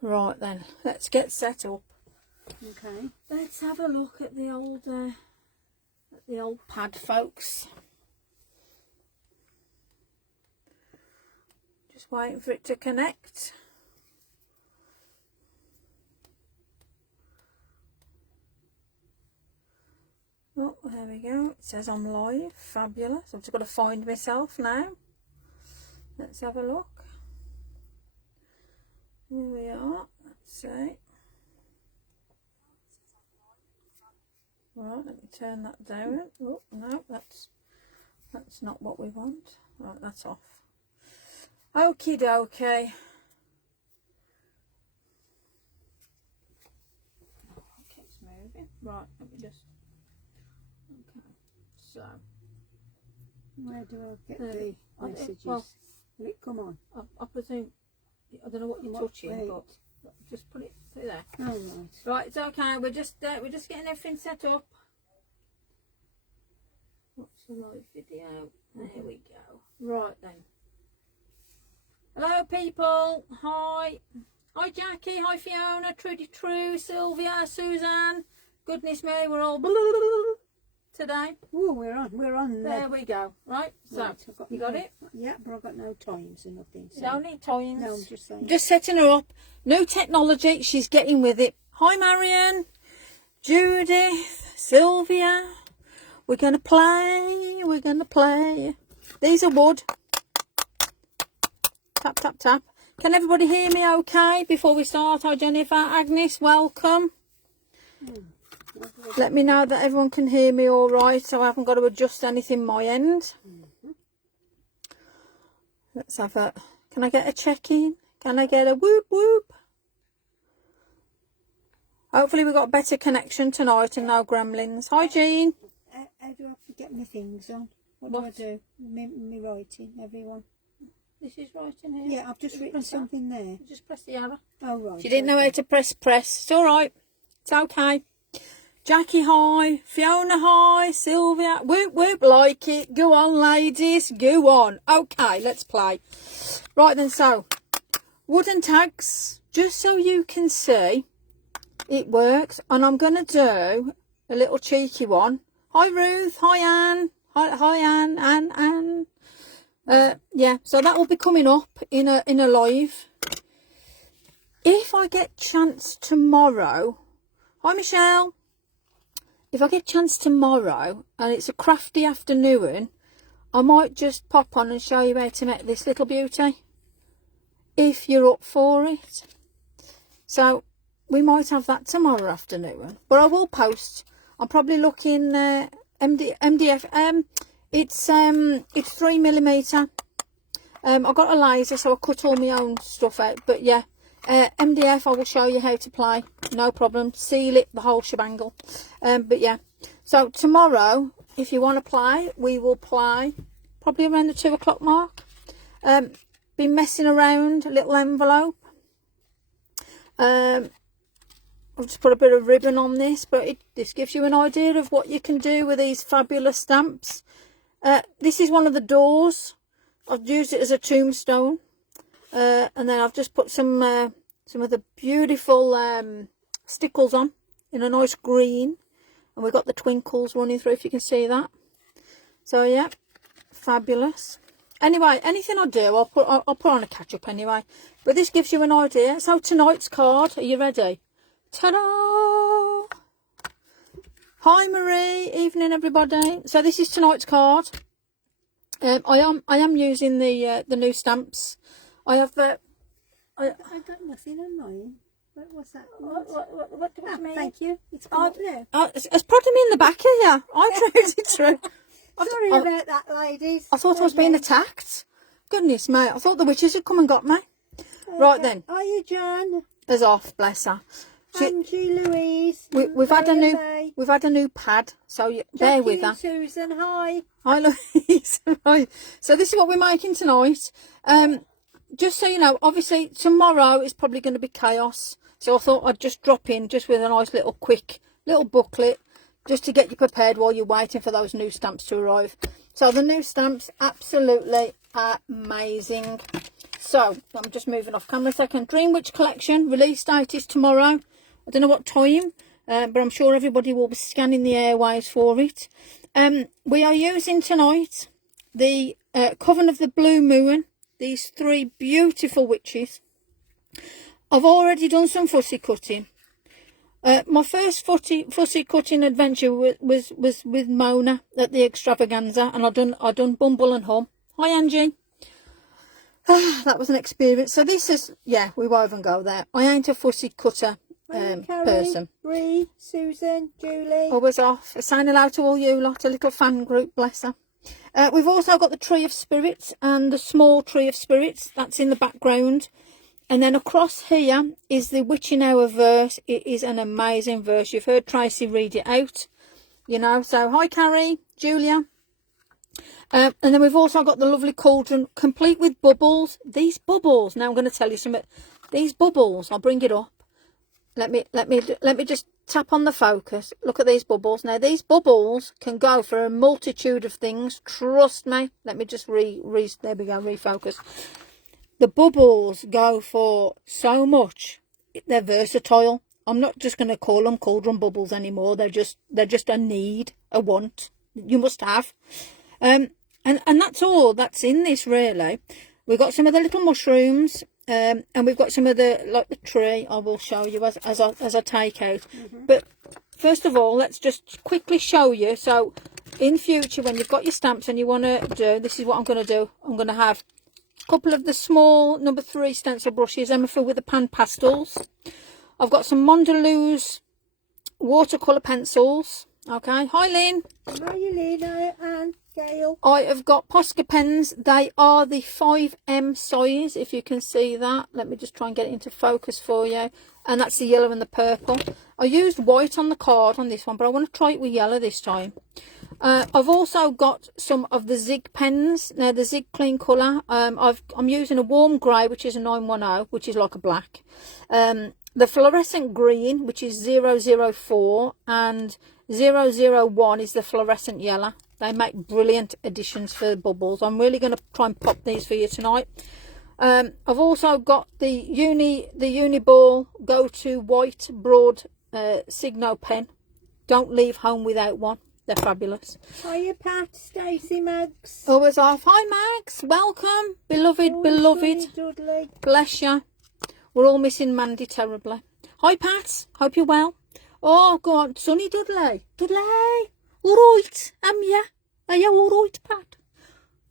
Right then, let's get set up. Okay. Let's have a look at the old pad, folks. Just waiting for it to connect. Oh, there we go. It says I'm live. Fabulous. I've just got to find myself now. Let's have a look. Here we are. Let's see. Right, let me turn that down. Oh no, that's not what we want. Right, that's off. Okie dokie. Oh, it keeps moving. Right, let me just. Okay, so Where do I get the messages? Well, will it come on? I presume. I don't know what you're touching, rate? but just put it there. Oh, right. Right, it's okay. We're just getting everything set up. What's the live video? There we go. Right then. Hello, people. Hi. Hi, Jackie. Hi, Fiona. Trudy, True, Sylvia, Suzanne. Goodness me, we're all today. Oh, we're on There we go. Right. So Right, you got it. Yeah, but I've got no times or nothing. You don't need times. No, I'm just saying. Just setting her up. No technology. She's getting with it. Hi, Marion, Judith, Sylvia. We're going to play. We're going to play. These are wood. Tap, tap, tap. Can everybody hear me okay before we start? Hi, Jennifer. Agnes, welcome. Let me know that everyone can hear me all right, so I haven't got to adjust anything my end. Let's have a... Can I get a check-in? Can I get a whoop whoop? Hopefully we've got better connection tonight and no gremlins. Hi, Jean. How do I get my things on? What do I do? Me writing, everyone. This is writing here. Yeah, I've just written something there. Just press the arrow. Oh, right. She didn't know how to press. It's all right. It's okay. Jackie, hi. Fiona, hi. Sylvia, whoop, whoop, like it. Go on, ladies. Go on. Okay, let's play. Right then, so, wooden tags, just so you can see, it works. And I'm going to do a little cheeky one. Hi, Ruth. Hi, Anne. Hi, Anne. Anne. Yeah, so that will be coming up in a live. If I get chance tomorrow, hi Michelle. If I get chance tomorrow and it's a crafty afternoon, I might just pop on and show you how to make this little beauty. If you're up for it. So we might have that tomorrow afternoon. But I will post. I'm probably looking MDF. It's 3mm. I've got a laser, so I cut all my own stuff out. But yeah, MDF, I will show you how to play. No problem. Seal it, the whole shebangle. But yeah, so tomorrow, if you want to play, we will play probably around the 2 o'clock mark. Be messing around, a little envelope. I'll just put a bit of ribbon on this, but this gives you an idea of what you can do with these fabulous stamps. This is one of the doors. I've used it as a tombstone, and then I've just put some of the beautiful stickles on in a nice green, and we've got the twinkles running through, if you can see that. So yeah, fabulous. Anyway, anything I do, I'll put on a catch up anyway. But this gives you an idea. So tonight's card, are you ready? Ta-da! Hi Marie, evening everybody. So this is tonight's card. I am using the new stamps. I have I got nothing on mine. What's that? what do you mean? Thank you. It's come up now. It's prodding me in the back here. I wrote it through. Sorry about that, ladies. I thought I was being attacked. Goodness me, I thought the witches had come and got me. Right then. Are you John? There's off, bless her. Angie, Louise. We've had a new pad, so bear with her. Susan, hi. Hi Louise. Right. So this is what we're making tonight. Just so you know, obviously tomorrow is probably going to be chaos. So I thought I'd just drop in just with a nice little quick little booklet, just to get you prepared while you're waiting for those new stamps to arrive. So the new stamps, absolutely amazing. So I'm just moving off camera a second. Dream Witch collection release date is tomorrow. I don't know what time, but I'm sure everybody will be scanning the airways for it. We are using tonight the Coven of the Blue Moon. These 3 beautiful witches. I've already done some fussy cutting. My first fussy cutting adventure was with Mona at the Extravaganza, and I done Bumble and Hum. Hi Angie. That was an experience. So this is, yeah, we won't even go there. I ain't a fussy cutter person. Bree, Susan, Julie. Always off. Saying hello to all you lot, a little fan group, bless her. We've also got the Tree of Spirits and the small Tree of Spirits. That's in the background. And then across here is the Witching Hour verse. It is an amazing verse. You've heard Tracy read it out, you know. So hi Carrie, Julia. And then we've also got the lovely cauldron, complete with bubbles. These bubbles. Now I'm going to tell you something. These bubbles. I'll bring it up. Let me just tap on the focus. Look at these bubbles. Now these bubbles can go for a multitude of things. Trust me. Let me just there we go. Refocus. The bubbles go for so much. They're versatile. I'm not just going to call them cauldron bubbles anymore. They're just a need, a want. You must have. And that's all that's in this really. We've got some of the little mushrooms, and we've got some of the the tree. I will show you as I take out. But first of all, let's just quickly show you. So in future, when you've got your stamps and you want to do, this is what I'm going to do. I'm going to have a couple of the small number 3 stencil brushes. I'm filled with the pan pastels. I've got some Mondelez watercolour pencils. Okay, hi Lynn. Hi Lynn and Gail. I have got Posca pens. They are the 5M size, if you can see that. Let me just try and get it into focus for you. And that's the yellow and the purple. I used white on the card on this one, but I want to try it with yellow this time. I've also got some of the Zig pens. Now the Zig Clean Colour. I'm using a warm grey, which is a 910, which is like a black. The fluorescent green, which is 004, and 001 is the fluorescent yellow. They make brilliant additions for bubbles. I'm really going to try and pop these for you tonight. I've also got the Uniball Go To White Broad Signo pen. Don't leave home without one. They're fabulous. Hiya Pat, Stacey, Mags. Always off. Hi Max, welcome. Beloved. Dudley. Bless you. We're all missing Mandy terribly. Hi Pat, hope you're well. Oh, go on, Sonny Dudley. Dudley, all right, am ya? Are you all right, Pat?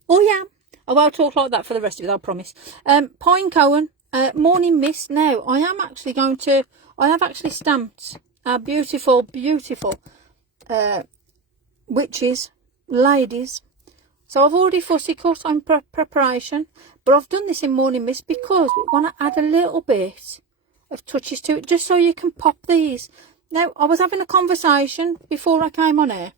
Oh, yeah. I won't talk like that for the rest of it, I promise. Pine Cohen, Morning Mist. Now, I have actually stamped our beautiful, beautiful witches, ladies. So I've already fussy cut on preparation, but I've done this in Morning Mist because we want to add a little bit of touches to it, just so you can pop these. Now, I was having a conversation before I came on air,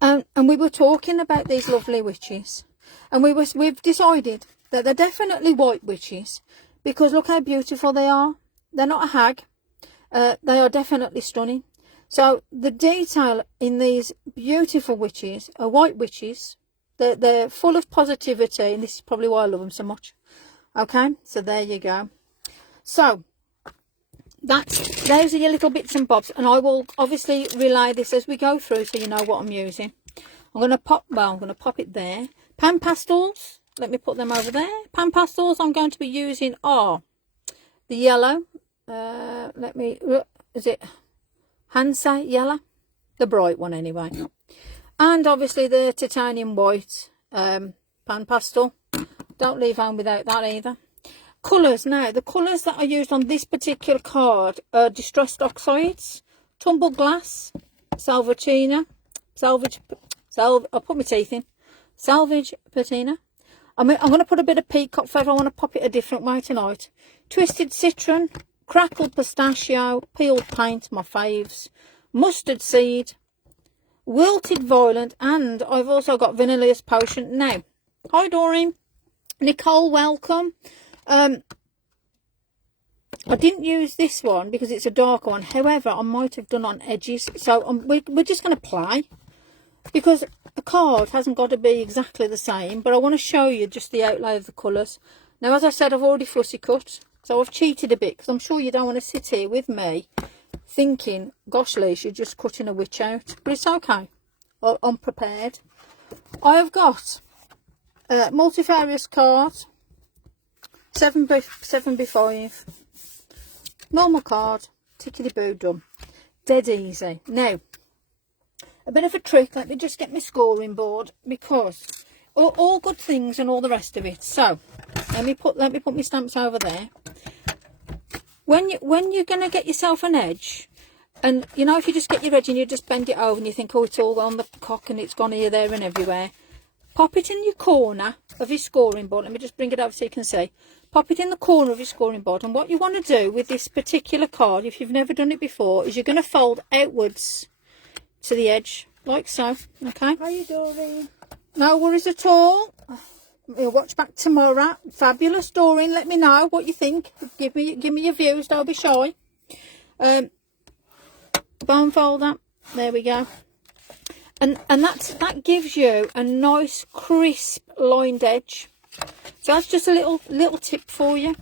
and we were talking about these lovely witches, and we've decided that they're definitely white witches, because look how beautiful they are. They're not a hag. They are definitely stunning. So the detail in these beautiful witches are white witches. They're full of positivity, and this is probably why I love them so much. Okay, so there you go. So those are your little bits and bobs, and I will obviously relay this as we go through, so you know what I'm using. I'm going to pop it there. Pan pastels, let me put them over there. Pan pastels I'm going to be using are the yellow. Is it Hansa yellow? The bright one anyway. And obviously the titanium white pan pastel. Don't leave home without that either. Colours. Now, the colours that I used on this particular card are Distressed Oxides, Tumbled Glass, Salvatina, I'll put my teeth in, Salvage Patina. I'm going to put a bit of peacock feather. I want to pop it a different way tonight. Twisted Citron, Crackled Pistachio, Peeled Paint, my faves, Mustard Seed, Wilted Violet, and I've also got Vanillius Potion. Now, hi Doreen. Nicole, welcome. I didn't use this one because it's a darker one. However, I might have done on edges. So we're just going to play, because a card hasn't got to be exactly the same, but I want to show you just the outlay of the colours. Now, as I said, I've already fussy cut, so I've cheated a bit, because I'm sure you don't want to sit here with me thinking, gosh, Liz, you're just cutting a witch out. But it's okay. I'm prepared. I have got a multifarious card, 7x5, normal card, tickety-boo, done. Dead easy. Now, a bit of a trick, let me just get my scoring board, because all good things and all the rest of it. So let me put my stamps over there. When you're gonna get yourself an edge, and you know, if you just get your edge and you just bend it over and you think, oh, it's all on the cock and it's gone here, there and everywhere, pop it in your corner of your scoring board. Let me just bring it over so you can see. Pop it in the corner of your scoring board, and what you want to do with this particular card, if you've never done it before, is you're going to fold outwards to the edge, like so, okay? How you doing? No worries at all. We'll watch back tomorrow. Fabulous, Doreen. Let me know what you think. Give me your views. Don't be shy. Bone folder. There we go. And that gives you a nice crisp lined edge. So that's just a little tip for you,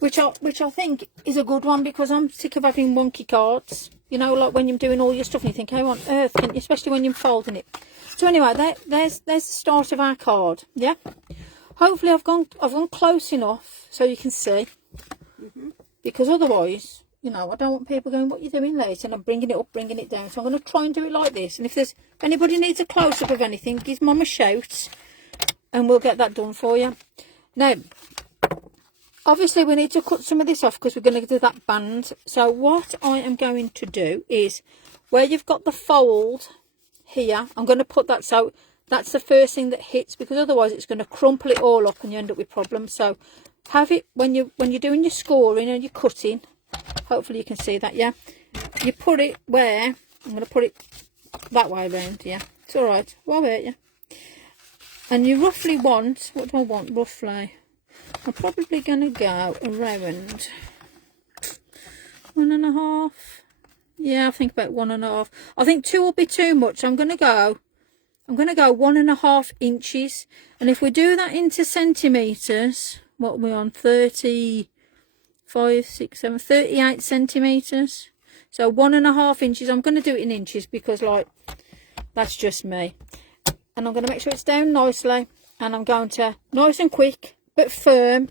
which I think is a good one, because I'm sick of having wonky cards. You know, like when you're doing all your stuff and you think, how on earth can you, especially when you're folding it. So anyway, there's the start of our card. Yeah. Hopefully I've gone close enough so you can see, because otherwise, you know, I don't want people going, what are you doing, Liz? And I'm bringing it up, bringing it down. So I'm going to try and do it like this. And if anybody needs a close up of anything, give Mum a shout, and we'll get that done for you. Now, obviously we need to cut some of this off, because we're going to do that band. So what I am going to do is, where you've got the fold here, I'm going to put that, so that's the first thing that hits, because otherwise it's going to crumple it all up and you end up with problems. So have it when you're doing your scoring and you're cutting. Hopefully you can see that. Yeah, you put it where I'm going to put it that way around. Yeah, it's all right. Why hurt you? And you roughly want, what do I want roughly? I'm probably going to go around 1.5. Yeah, I think about 1.5. I think 2 will be too much. I'm going to go 1.5 inches. And if we do that into centimetres, what are we on? 35, 6, 7, 38 centimetres. So 1.5 inches. I'm going to do it in inches, because like, that's just me. And I'm going to make sure it's down nicely. And I'm going to, nice and quick, but firm,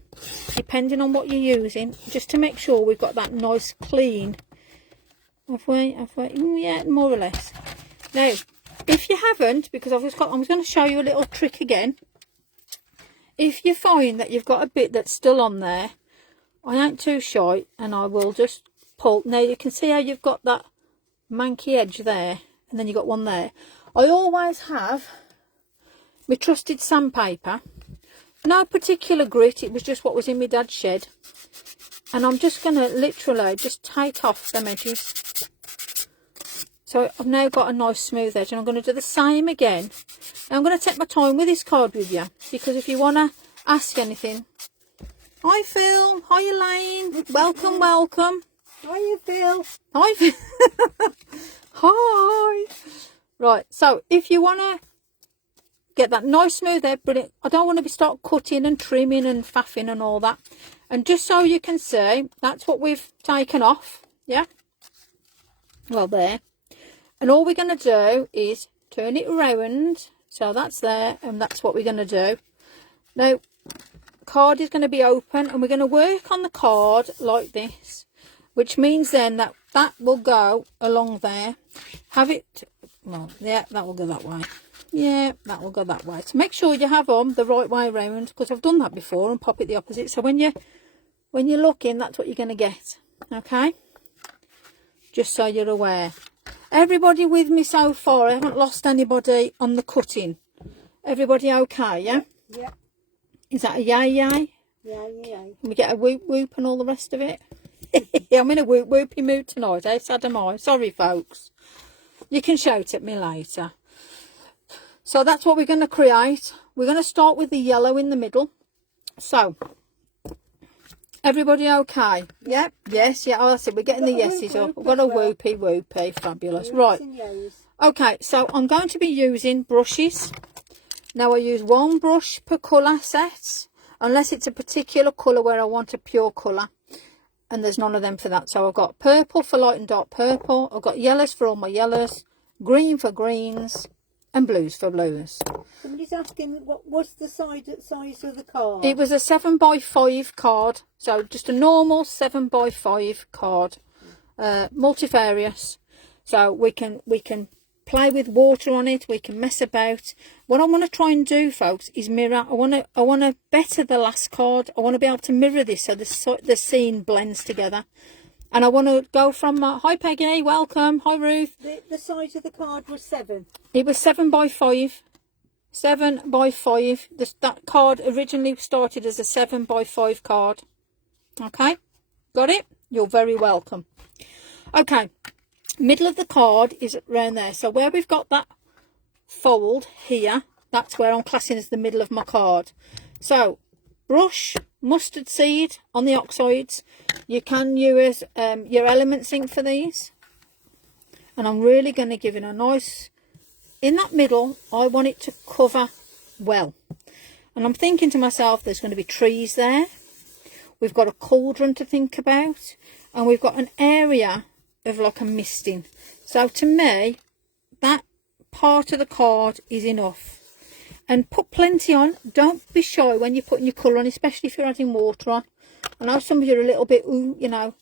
depending on what you're using, just to make sure we've got that nice clean. Have we? Yeah, more or less. Now, if you haven't, because I'm going to show you a little trick again. If you find that you've got a bit that's still on there, I ain't too shy, and I will just pull. Now you can see how you've got that manky edge there, and then you've got one there. I always have my trusted sandpaper. No particular grit, it was just what was in my dad's shed. And I'm just going to literally just take off them edges. So I've now got a nice smooth edge, and I'm going to do the same again. Now I'm going to take my time with this card with you, because if you want to ask anything. Hi Phil, hi Elaine, welcome, welcome. Hi Phil. Hi Phil. Hi. Right, so if you want to get that nice smooth edge, brilliant. I don't want to start cutting and trimming and faffing and all that. And just so you can see, that's what we've taken off. Yeah. Well, there. And all we're going to do is turn it around. So that's there, and that's what we're going to do. Now, card is going to be open, and we're going to work on the card like this, which means then that will go along there. Have it, well, yeah, that will go that way. Yeah, that will go that way. So make sure you have them the right way around, because I've done that before, and pop it the opposite. So when you're looking, that's what you're going to get. Okay, just so you're aware. Everybody with me so far? I haven't lost anybody on the cutting. Everybody okay? Yeah. Yeah. Is that a yay yay? Yeah. Can we get a whoop whoop and all the rest of it? I'm in a whoop whoopy mood tonight. Sad am I. Sorry, folks. You can shout at me later. So that's what we're going to create. We're going to start with the yellow in the middle. So, everybody okay? Yep. Yes. Yeah. Oh, that's it. We're getting the yeses up. We've got a whoopy. Fabulous. Right. Okay, so I'm going to be using brushes. Now I use one brush per colour set, unless it's a particular colour where I want a pure colour. And there's none of them for that. So I've got purple for light and dark purple. I've got yellows for all my yellows, green for greens, and blues for blues. Somebody's asking what's the size of the card? It was a 7x5 card. So just a normal 7x5 card. Multifarious. So we can play with water on it, we can mess about. What I want to try and do, folks, is mirror. I want to better the last card. I want to be able to mirror this so the scene blends together. And I want to go from hi Peggy, welcome, hi Ruth. The size of the card was 7. It was 7x5. 7x5. That card originally started as a 7x5 card. Okay, got it? You're very welcome. Okay, middle of the card is around there. So where we've got that fold here, that's where I'm classing as the middle of my card. So brush, mustard seed on the oxides. You can use your Elements ink for these. And I'm really going to give it a nice, in that middle, I want it to cover well. And I'm thinking to myself, there's going to be trees there. We've got a cauldron to think about. And we've got an area of like a misting. So to me, that part of the card is enough. And put plenty on. Don't be shy when you're putting your colour on, especially if you're adding water on. I know some of you are a little bit, ooh, you know,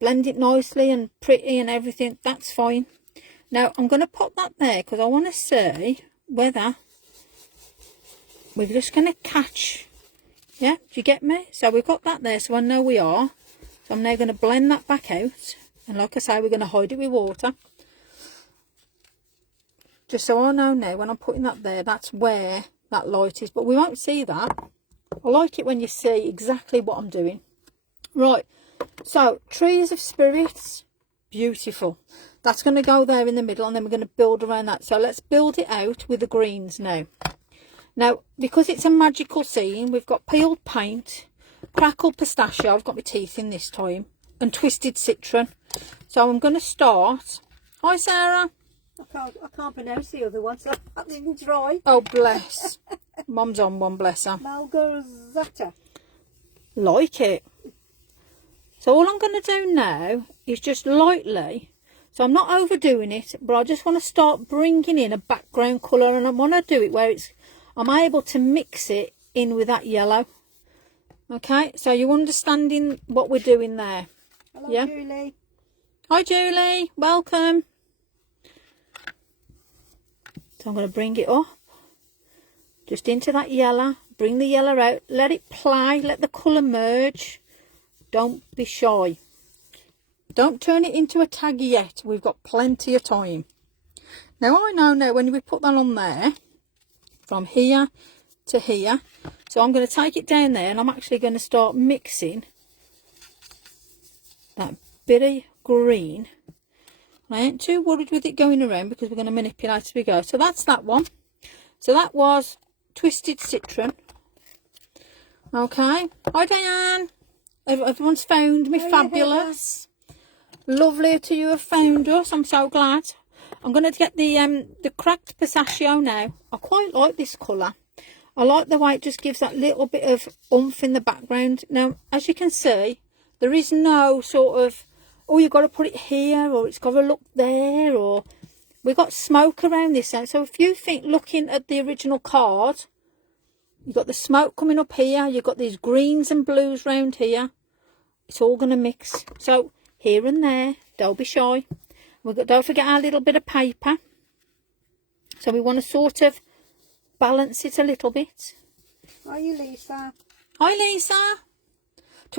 blend it nicely and pretty and everything. That's fine. Now I'm going to put that there because I want to see whether we're just going to catch. Yeah, do you get me? So we've got that there, so I know we are. So I'm now going to blend that back out. And like I say, we're going to hide it with water. Just so I know now when I'm putting that there, that's where that light is. But we won't see that. I like it when you see exactly what I'm doing. Right, so trees of spirits, beautiful. That's going to go there in the middle, and then we're going to build around that. So let's build it out with the greens now. Now, because it's a magical scene, we've got peeled paint, crackled pistachio, I've got my teeth in this time, and twisted citron. So I'm going to start. Hi Sarah. I can't pronounce the other one, so I didn't try. Oh bless. Mum's on one, bless her. Malgorzata. Like it. So all I'm going to do now is just lightly, so I'm not overdoing it, but I just want to start bringing in a background colour, and I want to do it where I'm able to mix it in with that yellow. Okay, so you're understanding what we're doing there. Hello, yeah? Julie. Hi Julie, welcome. So I'm going to bring it up, just into that yellow, bring the yellow out, let it play, let the colour merge. Don't be shy. Don't turn it into a tag yet, we've got plenty of time. Now I know now when we put that on there, from here to here, so I'm going to take it down there and I'm actually going to start mixing that bit of green. I ain't too worried with it going around because we're going to manipulate as we go. So that's that one. So that was twisted citron. Okay. Hi Diane. Everyone's found me. Fabulous. Lovely to you have found us. I'm so glad. I'm going to get the cracked pistachio now. I quite like this colour. I like the way it just gives that little bit of oomph in the background. Now, as you can see, there is no sort of, oh, you've got to put it here, or it's got to look there, or we've got smoke around this end. So if you think, looking at the original card, you've got the smoke coming up here, you've got these greens and blues round here. It's all going to mix. So here and there, don't be shy. Don't forget our little bit of paper. So we want to sort of balance it a little bit. Are you Lisa? Hi Lisa.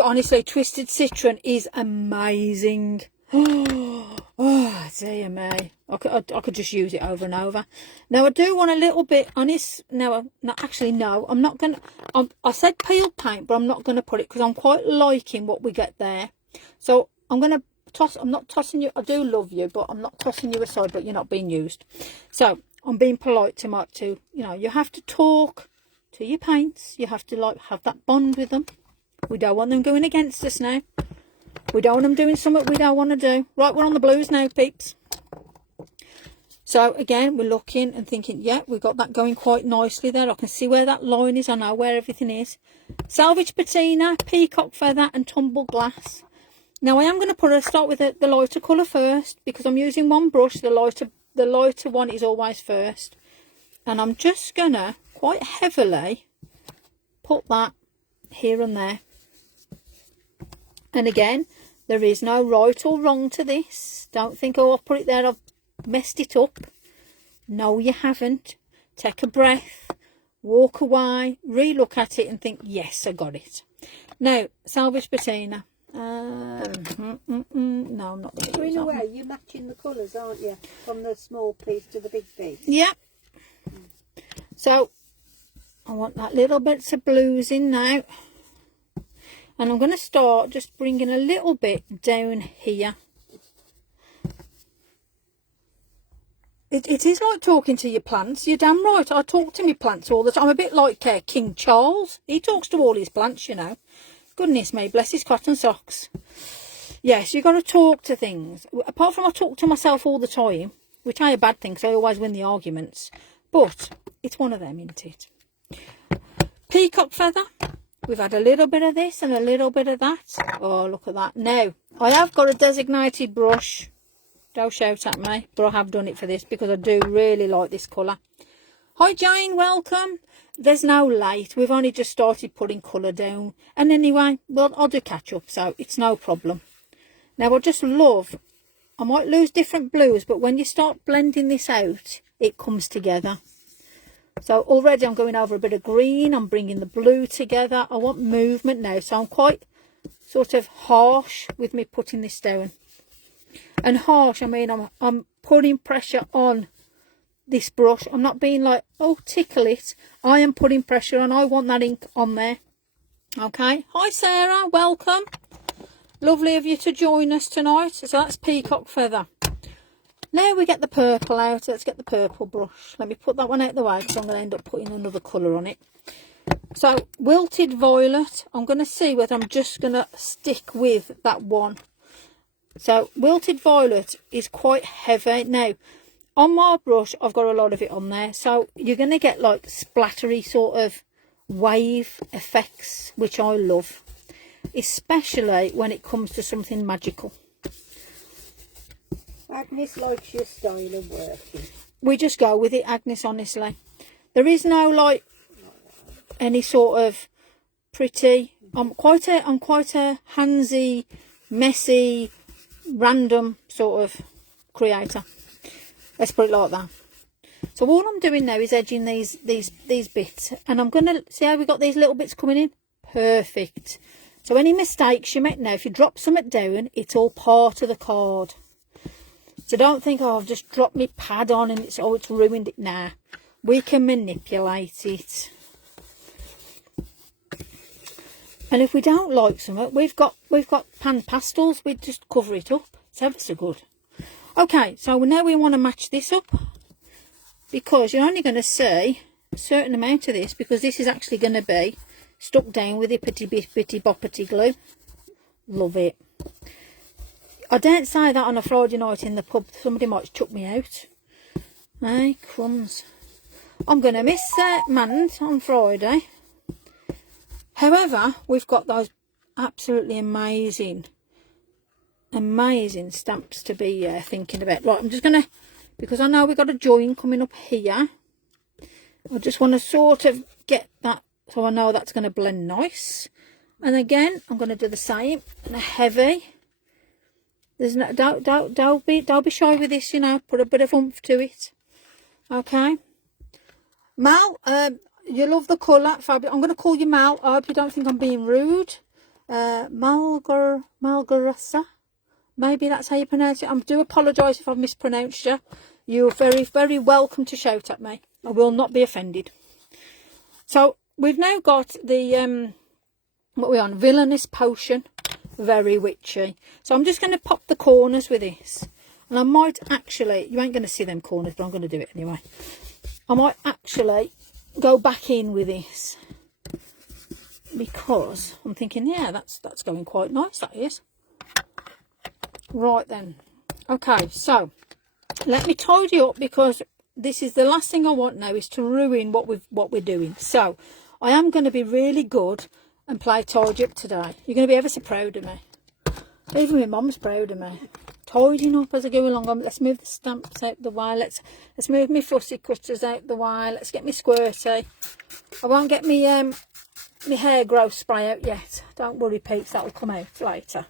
Honestly, twisted citron is amazing. Oh dear me. I could just use it over and over. Now I do want a little bit honest. No, actually no. I'm not gonna. I said peeled paint, but I'm not gonna put it because I'm quite liking what we get there. So I'm gonna toss. I'm not tossing you. I do love you, but I'm not tossing you aside. But you're not being used. So I'm being polite to you know. You have to talk to your paints. You have to like have that bond with them. We don't want them going against us now. We don't want them doing something we don't want to do. Right, we're on the blues now, peeps. So again, we're looking and thinking, yeah, we've got that going quite nicely there. I can see where that line is. I know where everything is. Salvage patina, peacock feather and tumble glass. Now I am going to start with the lighter colour first, because I'm using one brush. The lighter one is always first. And I'm just going to quite heavily put that here and there. And again, there is no right or wrong to this. Don't think, oh, I've put it there, I've messed it up. No, you haven't. Take a breath, walk away, re-look at it and think, yes, I got it. Now, salvage patina. No, I'm not going to So use in a that way, one. you're matching the colours, aren't you? From the small piece to the big piece. Yeah. So, I want that little bits of blues in now. And I'm going to start just bringing a little bit down here. It is like talking to your plants. You're damn right. I talk to my plants all the time. I'm a bit like King Charles. He talks to all his plants, you know. Goodness me, bless his cotton socks. Yes, you've got to talk to things. Apart from I talk to myself all the time, which ain't a bad thing, because I always win the arguments. But it's one of them, isn't it? Peacock feather. We've had a little bit of this and a little bit of that. Oh, look at that. Now, I have got a designated brush. Don't shout at me, but I have done it for this because I do really like this colour. Hi Jane, welcome. There's no late. We've only just started putting colour down. And anyway, well, I'll do catch up, so it's no problem. Now, I just love, I might lose different blues, but when you start blending this out, it comes together. So already I'm going over a bit of green. I'm bringing the blue together. I want movement now. So I'm quite sort of harsh with me putting this down. And harsh, I mean, I'm putting pressure on this brush. I'm not being like, oh, tickle it. I am putting pressure on. I want that ink on there. Okay. Hi, Sarah. Welcome. Lovely of you to join us tonight. So that's peacock feather. Now we get the purple out. Let's get the purple brush. Let me put that one out the way because I'm going to end up putting another colour on it. So, wilted violet. I'm going to see whether I'm just going to stick with that one. So, wilted violet is quite heavy. Now, on my brush, I've got a lot of it on there. So, you're going to get like splattery sort of wave effects, which I love. Especially when it comes to something magical. Agnes likes your style of working. We just go with it, Agnes, honestly. There is no like any sort of pretty. I'm quite a handsy, messy, random sort of creator. Let's put it like that. So all I'm doing now is edging these bits, and I'm gonna see how we got these little bits coming in. Perfect. So any mistakes you make now, if you drop something down, it's all part of the card. So don't think, oh, I've just dropped my pad on and it's ruined it. Nah, we can manipulate it. And if we don't like something, we've got pan pastels. We just cover it up. It's ever so good. Okay, so now we want to match this up, because you're only going to see a certain amount of this, because this is actually going to be stuck down with a bitty boppity glue. Love it. I don't say that on a Friday night in the pub. Somebody might chuck me out. Hey, crumbs. I'm going to miss Mand on Friday. However, we've got those absolutely amazing stamps to be thinking about. Right, I'm just going to, because I know we've got a join coming up here. I just want to sort of get that so I know that's going to blend nice. And again, I'm going to do the same. And a heavy. There's no, don't be shy with this, you know. Put a bit of oomph to it. Okay. Mal, you love the colour. Fabulous. I'm going to call you Mal. I hope you don't think I'm being rude. Malgarasa. Maybe that's how you pronounce it. I do apologise if I've mispronounced you. You're very, very welcome to shout at me. I will not be offended. So we've now got the what we're on, Villainous Potion. Very witchy. So I'm just going to pop the corners with this. And I might actually, you ain't going to see them corners, but I'm going to do it anyway. I might actually go back in with this, because I'm thinking, yeah, that's going quite nice, that is. Right then. Okay, so let me tidy up, because this is the last thing I want now, is to ruin what we're doing. So I am going to be really good and play tidy up today. You're going to be ever so proud of me. Even my mum's proud of me. Tidying up as I go along. Let's move the stamps out the way. Let's move my fussy cutters out the way. Let's get me squirty. I won't get me my hair growth spray out yet. Don't worry, Pete's, that'll come out later.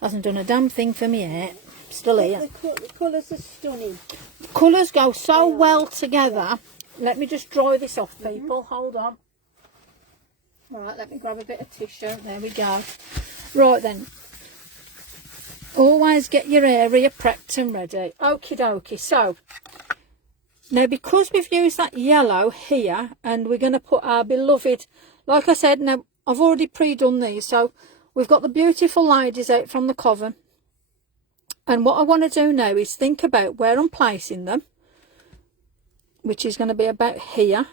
Hasn't done a damn thing for me yet. Still here. The colours are stunning. Colours go so well together. Let me just dry this off, people. Hold on. Right, let me grab a bit of tissue. There we go. Right then. Always get your area prepped and ready. Okie dokie. So, now because we've used that yellow here, and we're going to put our beloved, like I said, now I've already pre-done these. So, we've got the beautiful ladies out from the coven. And what I want to do now is think about where I'm placing them, which is going to be about here.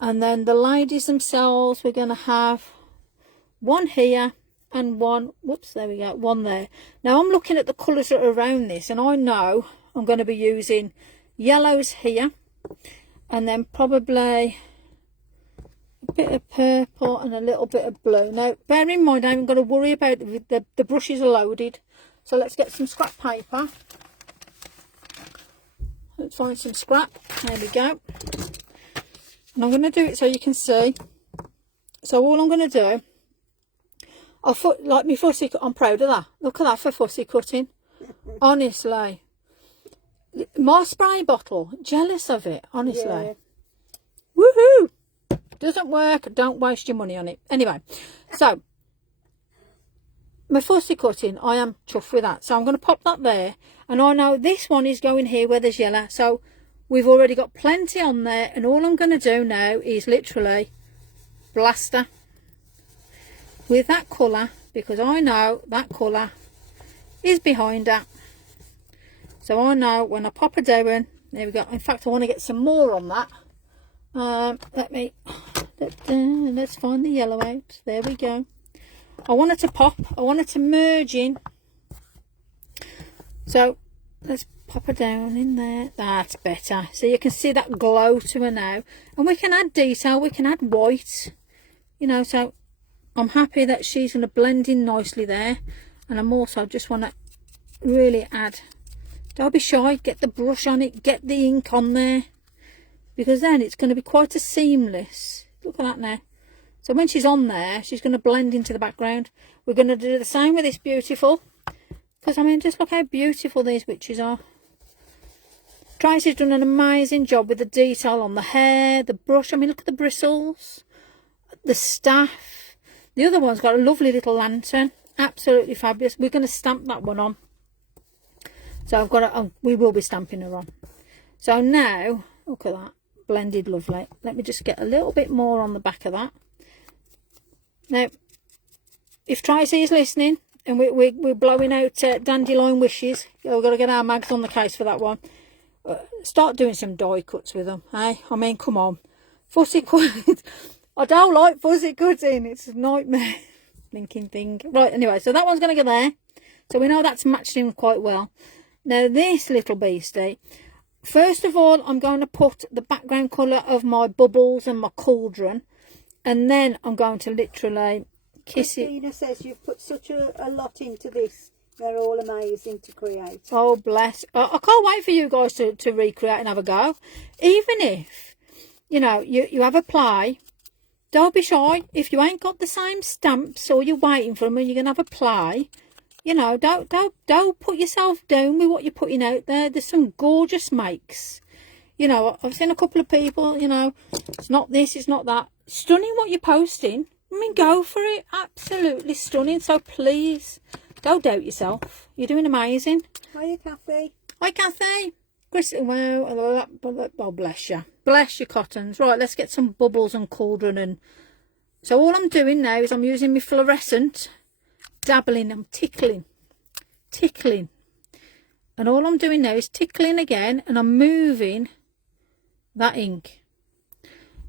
And then the ladies themselves, we're going to have one here and one, whoops, there we go, one there. Now I'm looking at the colours that are around this, and I know I'm going to be using yellows here, and then probably a bit of purple and a little bit of blue. Now bear in mind, I haven't got to worry about the brushes are loaded. So let's get some scrap paper. Let's find some scrap. There we go. And I'm going to do it so you can see. So all I'm going to do, like my fussy cut, I'm proud of that. Look at that for fussy cutting. Honestly. My spray bottle, jealous of it, honestly. Yeah. Woohoo! Doesn't work, don't waste your money on it. Anyway, so my fussy cutting, I am chuffed with that. So I'm going to pop that there. And I know this one is going here where there's yellow. So we've already got plenty on there. And all I'm going to do now is literally blaster with that colour. Because I know that colour is behind that. So I know when I pop it down, there we go. In fact, I want to get some more on that. Let's find the yellow out. There we go. I want it to pop. I want it to merge in. So let's pop her down in there. That's better. So you can see that glow to her now. And we can add detail. We can add white. You know, so I'm happy that she's going to blend in nicely there. And I'm also just want to really add. Don't be shy. Get the brush on it. Get the ink on there. Because then it's going to be quite a seamless. Look at that now. So when she's on there, she's going to blend into the background. We're going to do the same with this beautiful. Because, I mean, just look how beautiful these witches are. Tracy's done an amazing job with the detail on the hair, the brush. I mean, look at the bristles, the staff. The other one's got a lovely little lantern. Absolutely fabulous. We're going to stamp that one on. So I've got to, we will be stamping her on. So now, look at that. Blended lovely. Let me just get a little bit more on the back of that. Now, if Tracy is listening and we're blowing out dandelion wishes, we've got to get our mags on the case for that one. Start doing some die cuts with them, eh? I mean, come on. Fussy cut. I don't like fussy cutting. It's a nightmare. Blinking thing. Right, anyway, so that one's going to go there. So we know that's matched in quite well. Now, this little beastie, first of all, I'm going to put the background colour of my bubbles and my cauldron. And then I'm going to literally kiss it. Christina says you've put such a lot into this. They're all amazing to create. Oh, bless. I can't wait for you guys to recreate and have a go. Even if, you know, you have a play, don't be shy. If you ain't got the same stamps or you're waiting for them and you're going to have a play, you know, don't put yourself down with what you're putting out there. There's some gorgeous makes. You know, I've seen a couple of people, you know, it's not this, it's not that. Stunning what you're posting. I mean, go for it. Absolutely stunning. So please, don't doubt yourself. You're doing amazing. Hiya, Kathy. Hi, Kathy. Chris, well, oh, bless you. Bless your cottons. Right, let's get some bubbles and cauldron. And so all I'm doing now is I'm using my fluorescent, dabbling, I'm tickling. And all I'm doing now is tickling again, and I'm moving that ink.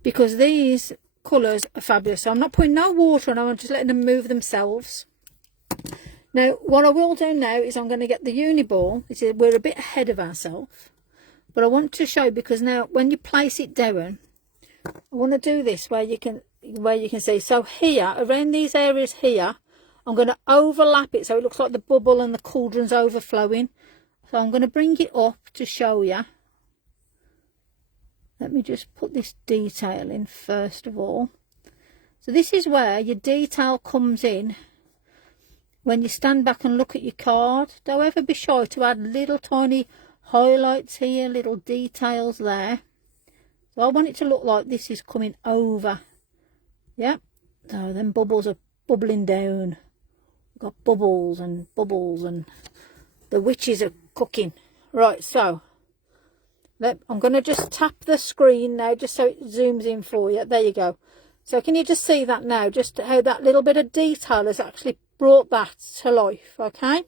Because these colours are fabulous. So I'm not putting no water on them, I'm just letting them move themselves. Now, what I will do now is I'm going to get the uni ball. We're a bit ahead of ourselves, but I want to show, because now when you place it down, I want to do this where you can see. So here, around these areas here, I'm going to overlap it so it looks like the bubble and the cauldron's overflowing. So I'm going to bring it up to show you. Let me just put this detail in first of all. So this is where your detail comes in. When you stand back and look at your card, don't ever be shy to add little tiny highlights here, little details there. So I want it to look like this is coming over. Yep. So then bubbles are bubbling down. We've got bubbles and the witches are cooking. Right, so I'm going to just tap the screen now just so it zooms in for you. There you go. So can you just see that now? Just how that little bit of detail has actually brought that to life, okay?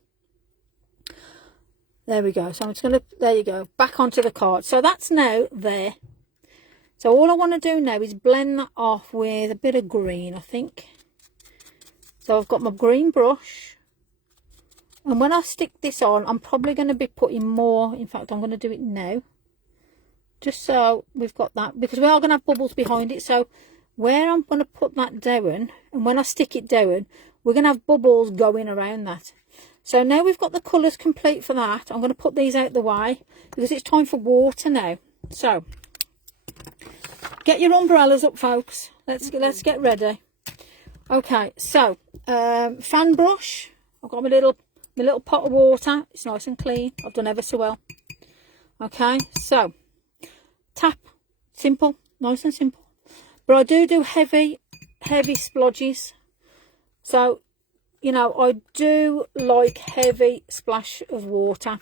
There we go. So I'm just going to, there you go, back onto the card. So that's now there. So all I want to do now is blend that off with a bit of green, I think. So I've got my green brush. And when I stick this on, I'm probably going to be putting more. In fact, I'm going to do it now. Just so we've got that, because we are going to have bubbles behind it. So where I'm going to put that down, and when I stick it down, we're going to have bubbles going around that. So now we've got the colours complete for that. I'm going to put these out the way because it's time for water now. So get your umbrellas up, folks. Let's get ready. Okay, so fan brush. I've got my little pot of water. It's nice and clean. I've done ever so well. Okay, so tap, simple, nice and simple. But I do heavy splodges. So, you know, I do like heavy splash of water.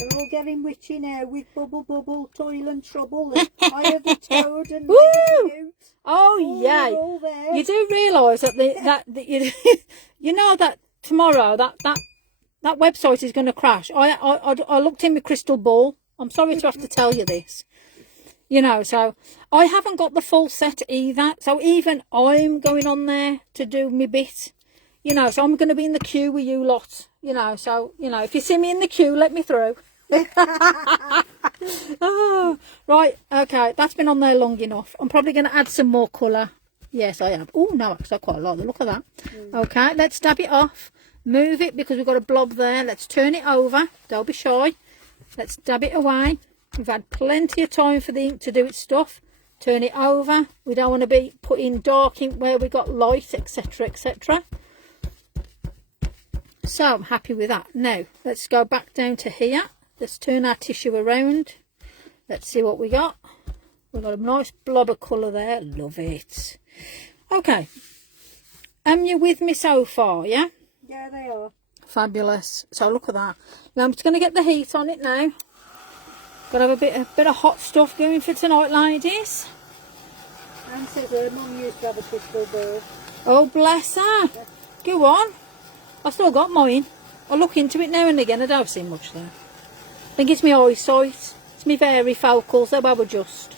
We're all getting witchy now with bubble, toil and trouble, and Eye of the Toad and Woo! Oh yeah, you do realise that you know that tomorrow that website is going to crash. I looked in my crystal ball. I'm sorry to have to tell you this. You know, so I haven't got the full set either. So even I'm going on there to do my bit. You know, so I'm going to be in the queue with you lot. You know, so, you know, if you see me in the queue, let me through. Oh, right, okay, that's been on there long enough. I'm probably going to add some more colour. Yes, I have. Oh, no, actually, I quite like the look of that. Okay, let's dab it off. Move it because we've got a blob there. Let's turn it over. Don't be shy. Let's dab it away. We've had plenty of time for the ink to do its stuff. Turn it over. We don't want to be putting dark ink where we got light, etc, etc. So I'm happy with that. Now let's go back down to here. Let's turn our tissue around. Let's see what we got. We've got a nice blob of colour there. Love it. Okay. Am you with me so far, yeah? Yeah, they are. Fabulous. So look at that. Now I'm just going to get the heat on it now. Got to have a bit of hot stuff going for tonight, ladies. Anne says her mum used to have a crystal ball. Oh, bless her. Go on. I've still got mine. I look into it now and again. I don't see much there. I think it's my eyesight. It's my varifocals. They'll adjust.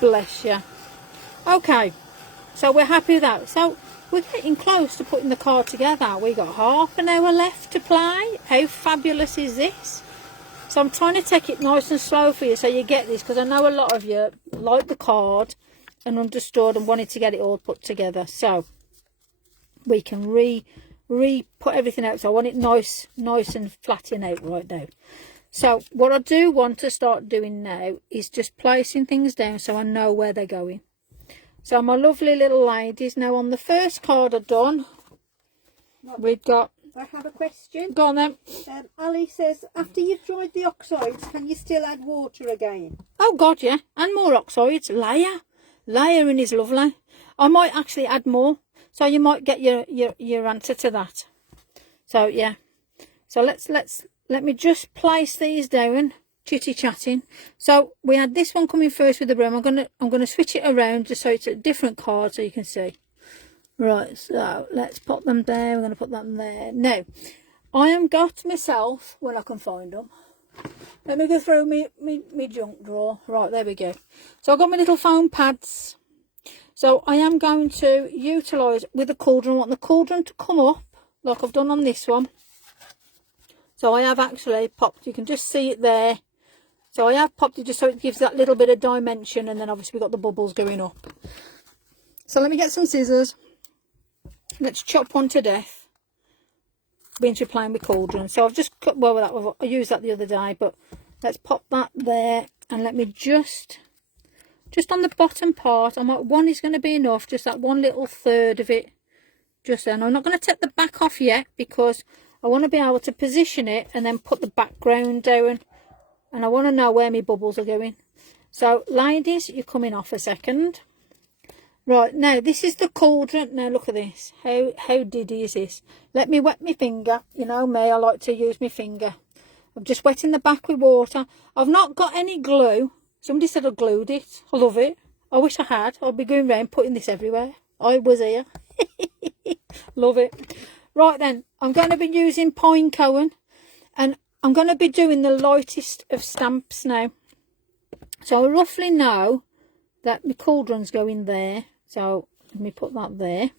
Bless you. Okay. So we're happy with that. So we're getting close to putting the card together. We got half an hour left to play. How fabulous is this? So I'm trying to take it nice and slow for you so you get this, because I know a lot of you like the card and understood and wanted to get it all put together. So we can put everything out. So I want it nice and flattening out right now. So what I do want to start doing now is just placing things down so I know where they're going. So my lovely little ladies, now on the first card I've done, we've got... I have a question. Go on then. Ali says, after you've dried the oxides, can you still add water again? Oh God, yeah. And more oxides. Layering is lovely. I might actually add more. So you might get your answer to that. So yeah. So let me just place these down. Chitty chatting. So we had this one coming first with the broom. I'm gonna switch it around just so it's a different card so you can see. Right, so let's put them there. We're going to put them there. Now, I am got myself, when I can find them. Let me go through me junk drawer. Right, there we go. So I've got my little foam pads. So I am going to utilise with the cauldron. I want the cauldron to come up like I've done on this one. So I have actually popped, you can just see it there. So I have popped it just so it gives that little bit of dimension, and then obviously we've got the bubbles going up. So let me get some scissors. Let's chop one to death. Being to playing with cauldron. So I've just cut, well, I used that the other day, but let's pop that there, and let me just on the bottom part, one is going to be enough, just that one little third of it, just then. I'm not going to take the back off yet, because I want to be able to position it and then put the background down, and I want to know where my bubbles are going. So ladies, you're coming off a second. Right, now this is the cauldron. Now look at this, how diddy is this? Let me wet my finger. You know me, I like to use my finger. I'm just wetting the back with water. I've not got any glue. Somebody said I glued it. I love it. I wish I had. I'll be going around putting this everywhere. I was here. Love it. Right then, I'm going to be using pine cone, and I'm going to be doing the lightest of stamps now. So I roughly know that my cauldron's going there. So let me put that there.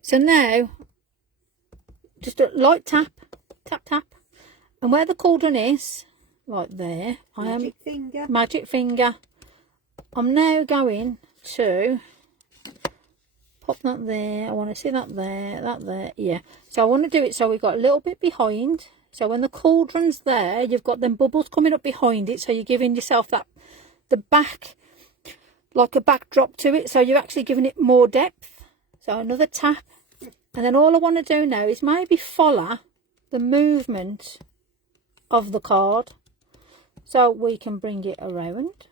So now, just a light tap, tap, tap. And where the cauldron is, like there, magic finger. I'm now going to pop that there. I want to see that there, that there. Yeah. So I want to do it so we've got a little bit behind. So when the cauldron's there, you've got them bubbles coming up behind it. So you're giving yourself that, the back, like a backdrop to it. So you're actually giving it more depth. So another tap. And then all I want to do now is maybe follow the movement of the card. So we can bring it around.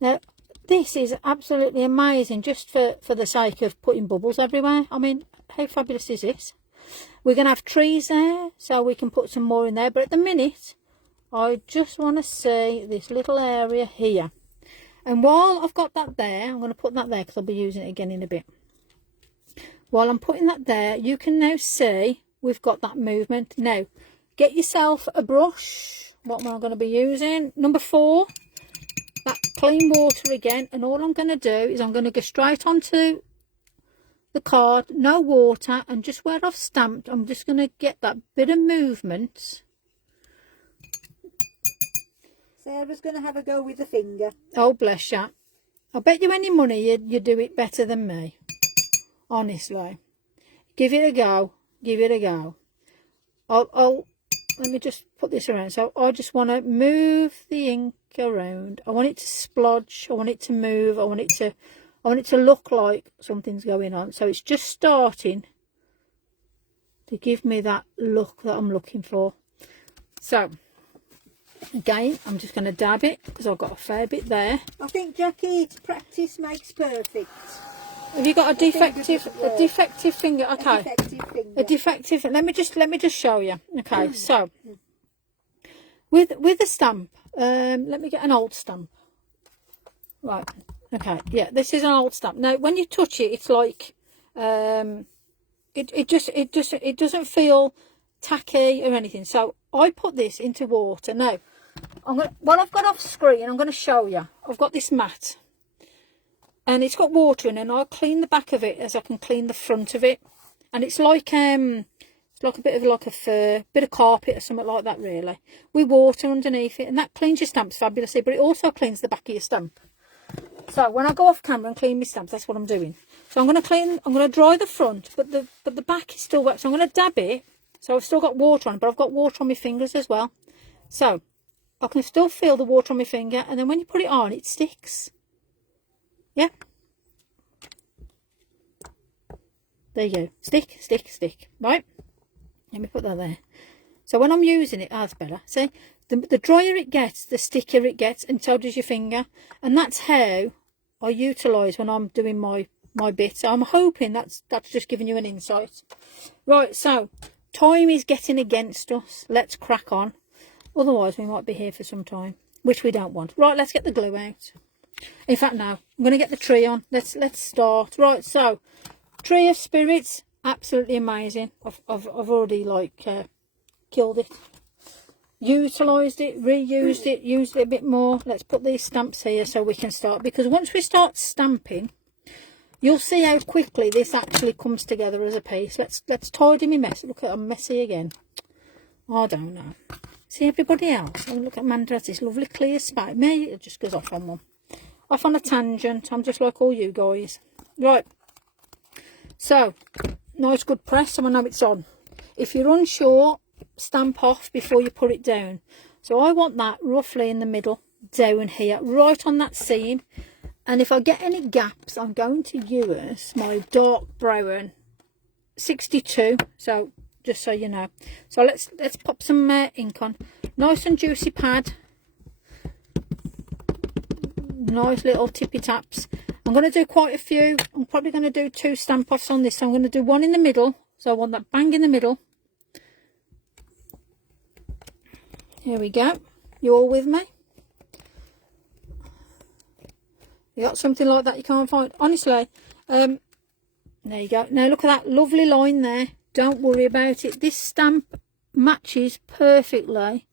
Now, this is absolutely amazing, just for the sake of putting bubbles everywhere. I mean, how fabulous is this? We're going to have trees there, so we can put some more in there. But at the minute, I just want to see this little area here. And while I've got that there, I'm going to put that there because I'll be using it again in a bit. While I'm putting that there, you can now see we've got that movement. Now, get yourself a brush. What am I going to be using? Number 4. That clean water again. And all I'm going to do is I'm going to go straight onto the card. No water. And just where I've stamped, I'm just going to get that bit of movement. Sarah's going to have a go with the finger. Oh, bless you. I bet you any money you do it better than me. Honestly. Give it a go. Give it a go. Let me just put this around. So I just want to move the ink around. I want it to splodge. I want it to move. I want it to look like something's going on. So it's just starting to give me that look that I'm looking for. So again, I'm just going to dab it because I've got a fair bit there. I think, Jackie, practice makes perfect. Have you got a defective finger? Okay. A defective finger. A defective. Let me just show you. Okay, so with the stamp, let me get an old stamp. Right. Okay. Yeah, this is an old stamp. Now, when you touch it, it's like it doesn't feel tacky or anything. So I put this into water. Now, what I've got off screen, I'm going to show you. I've got this mat. And it's got water in it, and I'll clean the back of it as I can clean the front of it. And it's like a bit of like a fur, bit of carpet or something like that, really. With water underneath it, and that cleans your stamps fabulously, but it also cleans the back of your stamp. So when I go off camera and clean my stamps, that's what I'm doing. So I'm going to dry the front, but the back is still wet. So I'm going to dab it. So I've still got water on it, but I've got water on my fingers as well. So I can still feel the water on my finger, and then when you put it on, it sticks. Yeah. There you go. Stick, stick, stick. Right. Let me put that there. So when I'm using it, that's better. See, the drier it gets, the stickier it gets, and so does your finger. And that's how I utilise when I'm doing my bit. So I'm hoping that's just giving you an insight. Right. So time is getting against us. Let's crack on. Otherwise, we might be here for some time, which we don't want. Right. Let's get the glue out. In fact, now I'm going to get the tree on. Let's start. Right, so Tree of Spirits, absolutely amazing. I've already like killed it. utilised it, reused it, used it a bit more. Let's put these stamps here so we can start, because once we start stamping, you'll see how quickly this actually comes together as a piece. Let's tidy me mess. Look at, I'm messy again. I don't know. See everybody else? Oh, look at Amanda has this lovely clear space. Me, it just goes off on one. Off on a tangent. I'm just like all you guys. Right. So, nice good press so I know it's on. If you're unsure, stamp off before you put it down. So I want that roughly in the middle, down here, right on that seam. And if I get any gaps, I'm going to use my dark brown 62. So just so you know. So let's pop some ink on. Nice and juicy pad. Nice little tippy taps. I'm going to do quite a few. I'm probably going to do 2 stamp offs on this. So I'm going to do one in the middle. So I want that bang in the middle. Here we go. You all with me? You got something like that you can't find? Honestly, there you go. Now look at that lovely line there. Don't worry about it. This stamp matches perfectly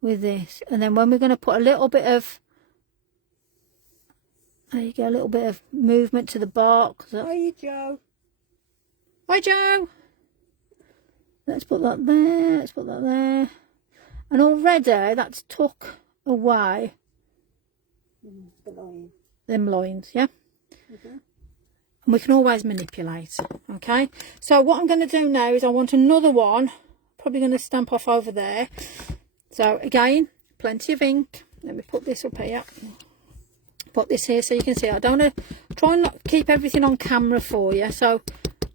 with this. And then when we're going to put a little bit of, there you go, a little bit of movement to the bark. Hiya, Joe. Hi, Joe. Let's put that there. Let's put that there. And already that's tuck away The line. them lines, yeah? And we can always manipulate, okay? So what I'm going to do now is I want another one. Probably going to stamp off over there. So again, plenty of ink. Let me put this up here. Put this here so you can see. I don't want to try and not keep everything on camera for you. So,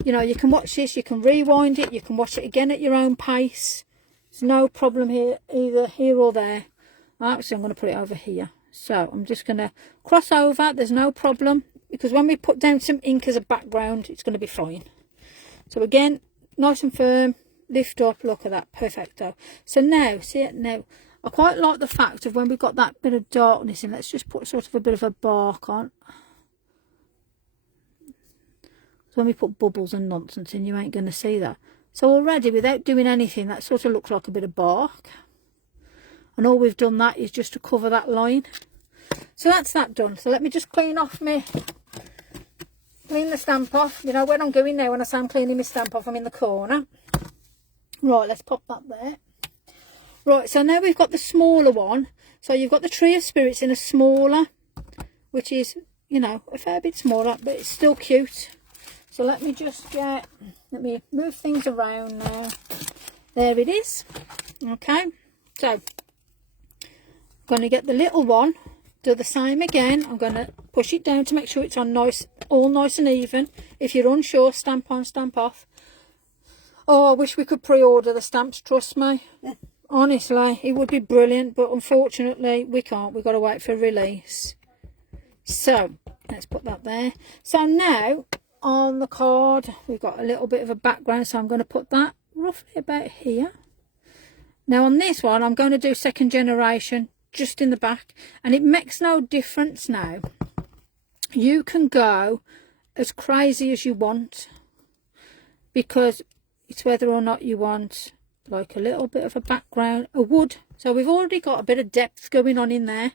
you know, you can watch this, you can rewind it, you can watch it again at your own pace. There's no problem here, either here or there. Actually, I'm going to put it over here. So I'm just going to cross over. There's no problem, because when we put down some ink as a background, it's going to be fine. So again, nice and firm. Lift up. Look at that. Perfecto. So now, see it now. I quite like the fact of when we've got that bit of darkness in. Let's just put sort of a bit of a bark on. So when we put bubbles and nonsense in, you ain't going to see that. So already, without doing anything, that sort of looks like a bit of bark. And all we've done that is just to cover that line. So that's that done. So let me just clean the stamp off. You know where I'm going now when I say I'm cleaning my stamp off, I'm in the corner. Right, let's pop that there. Right, so now we've got the smaller one. So you've got the Tree of Spirits in a smaller, which is, you know, a fair bit smaller, but it's still cute. So let me move things around now. There it is. Okay, so I'm going to get the little one, do the same again. I'm going to push it down to make sure it's on nice, all nice and even. If you're unsure, stamp on, stamp off. Oh, I wish we could pre-order the stamps, trust me. Honestly, it would be brilliant, but unfortunately we can't. We've got to wait for release. So let's put that there. So now on the card we've got a little bit of a background, so I'm going to put that roughly about here. Now on this one I'm going to do second generation just in the back, and it makes no difference now. You can go as crazy as you want, because it's whether or not you want like a little bit of a background, a wood. So we've already got a bit of depth going on in there.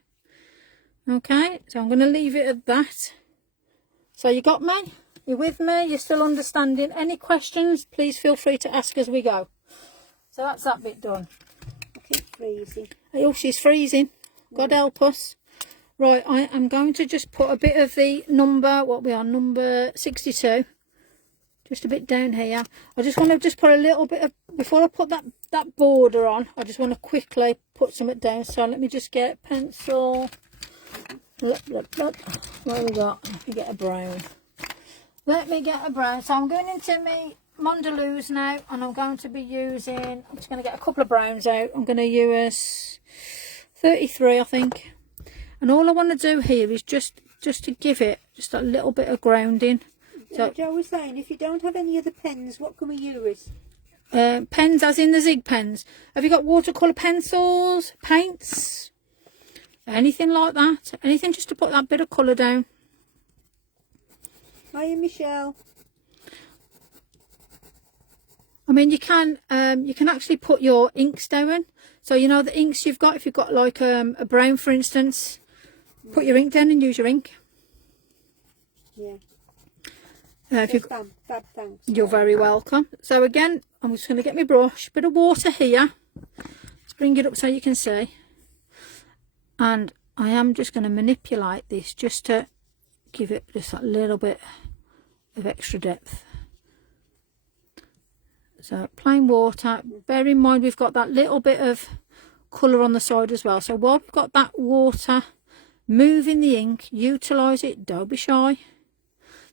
Okay, so I'm going to leave it at that. So you got me? You're with me? You're still understanding? Any questions, please feel free to ask as we go. So that's that bit done. I keep freezing. Oh, she's freezing. God help us. Right, I am going to just put a bit of the number, what we are, number 62. Just a bit down here. I just want to just put a little bit of, before I put that border on, I just want to quickly put something down. So let me just get a pencil. Look. What have we got? Let me get a brown. Let me get a brown. So I'm going into my Mondelez now, and I'm going to be using, I'm just going to get a couple of browns out. I'm going to use 33, I think. And all I want to do here is just to give it just a little bit of grounding. So Joe was saying, if you don't have any other pens, what can we use? Pens as in the Zig pens. Have you got watercolour pencils, paints, anything like that? Anything just to put that bit of colour down. Hiya, Michelle. I mean, you can actually put your inks down. So you know the inks you've got, if you've got like a brown for instance, put your ink down and use your ink. Yeah. If you, Fab, thanks. you're very welcome. So again, I'm just going to get my brush, bit of water here. Let's bring it up so you can see. And I am just going to manipulate this just to give it just a little bit of extra depth. So plain water. Bear in mind we've got that little bit of colour on the side as well. So while we've got that water moving the ink, utilise it, don't be shy.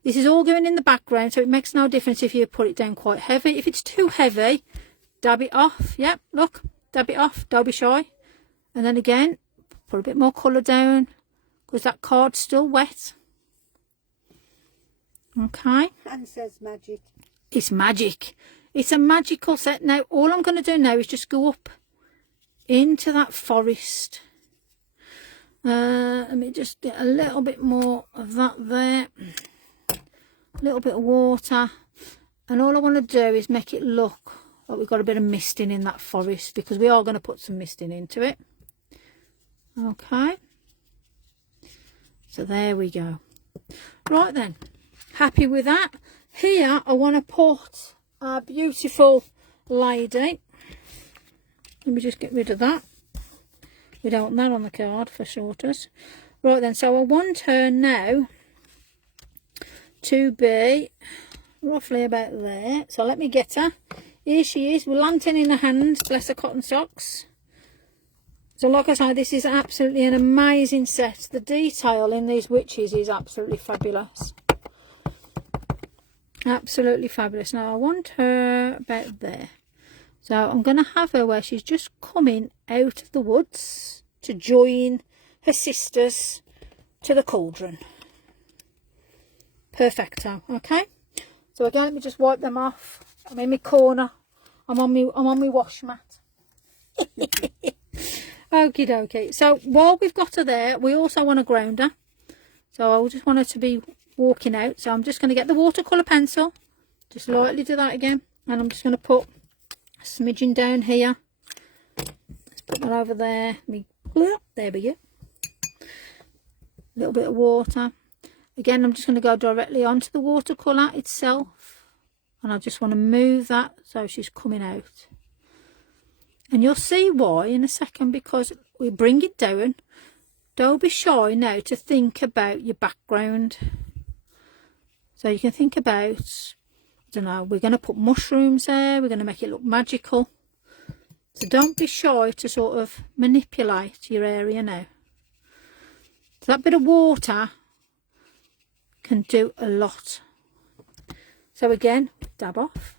This is all going in the background, so it makes no difference if you put it down quite heavy. If it's too heavy, dab it off. Yep, look, dab it off, don't be shy. And then again, put a bit more colour down, because that card's still wet. Okay. And says magic. It's magic. It's a magical set. Now, all I'm going to do now is just go up into that forest. Let me just get a little bit more of that there. A little bit of water, and all I want to do is make it look like we've got a bit of misting in that forest, because we are going to put some misting into it. Okay, so there we go. Right then, happy with that. Here I want to put our beautiful lady. Let me just get rid of that. We don't want that on the card for shorters. Right then, so I want her now to be roughly about there. So let me get her. Here she is with lantern in her hand, bless her cotton socks. So like I say, this is absolutely an amazing set. The detail in these witches is absolutely fabulous. Absolutely fabulous. Now I want her about there. So I'm going to have her where she's just coming out of the woods to join her sisters to the cauldron. Perfecto. Okay, so again, let me just wipe them off. I'm in my corner. I'm on my wash mat. Okie dokie. So while we've got her there, we also want to ground her. So I just want her to be walking out. So I'm just going to get the watercolour pencil, just lightly do that again, and I'm just going to put a smidgen down here. Let's put that over there. There we go. A little bit of water. Again, I'm just going to go directly onto the watercolour itself, and I just want to move that so she's coming out. And you'll see why in a second, because we bring it down. Don't be shy now to think about your background. So you can think about, I don't know, we're going to put mushrooms there, we're going to make it look magical. So don't be shy to sort of manipulate your area now. So that bit of water can do a lot. So again, dab off.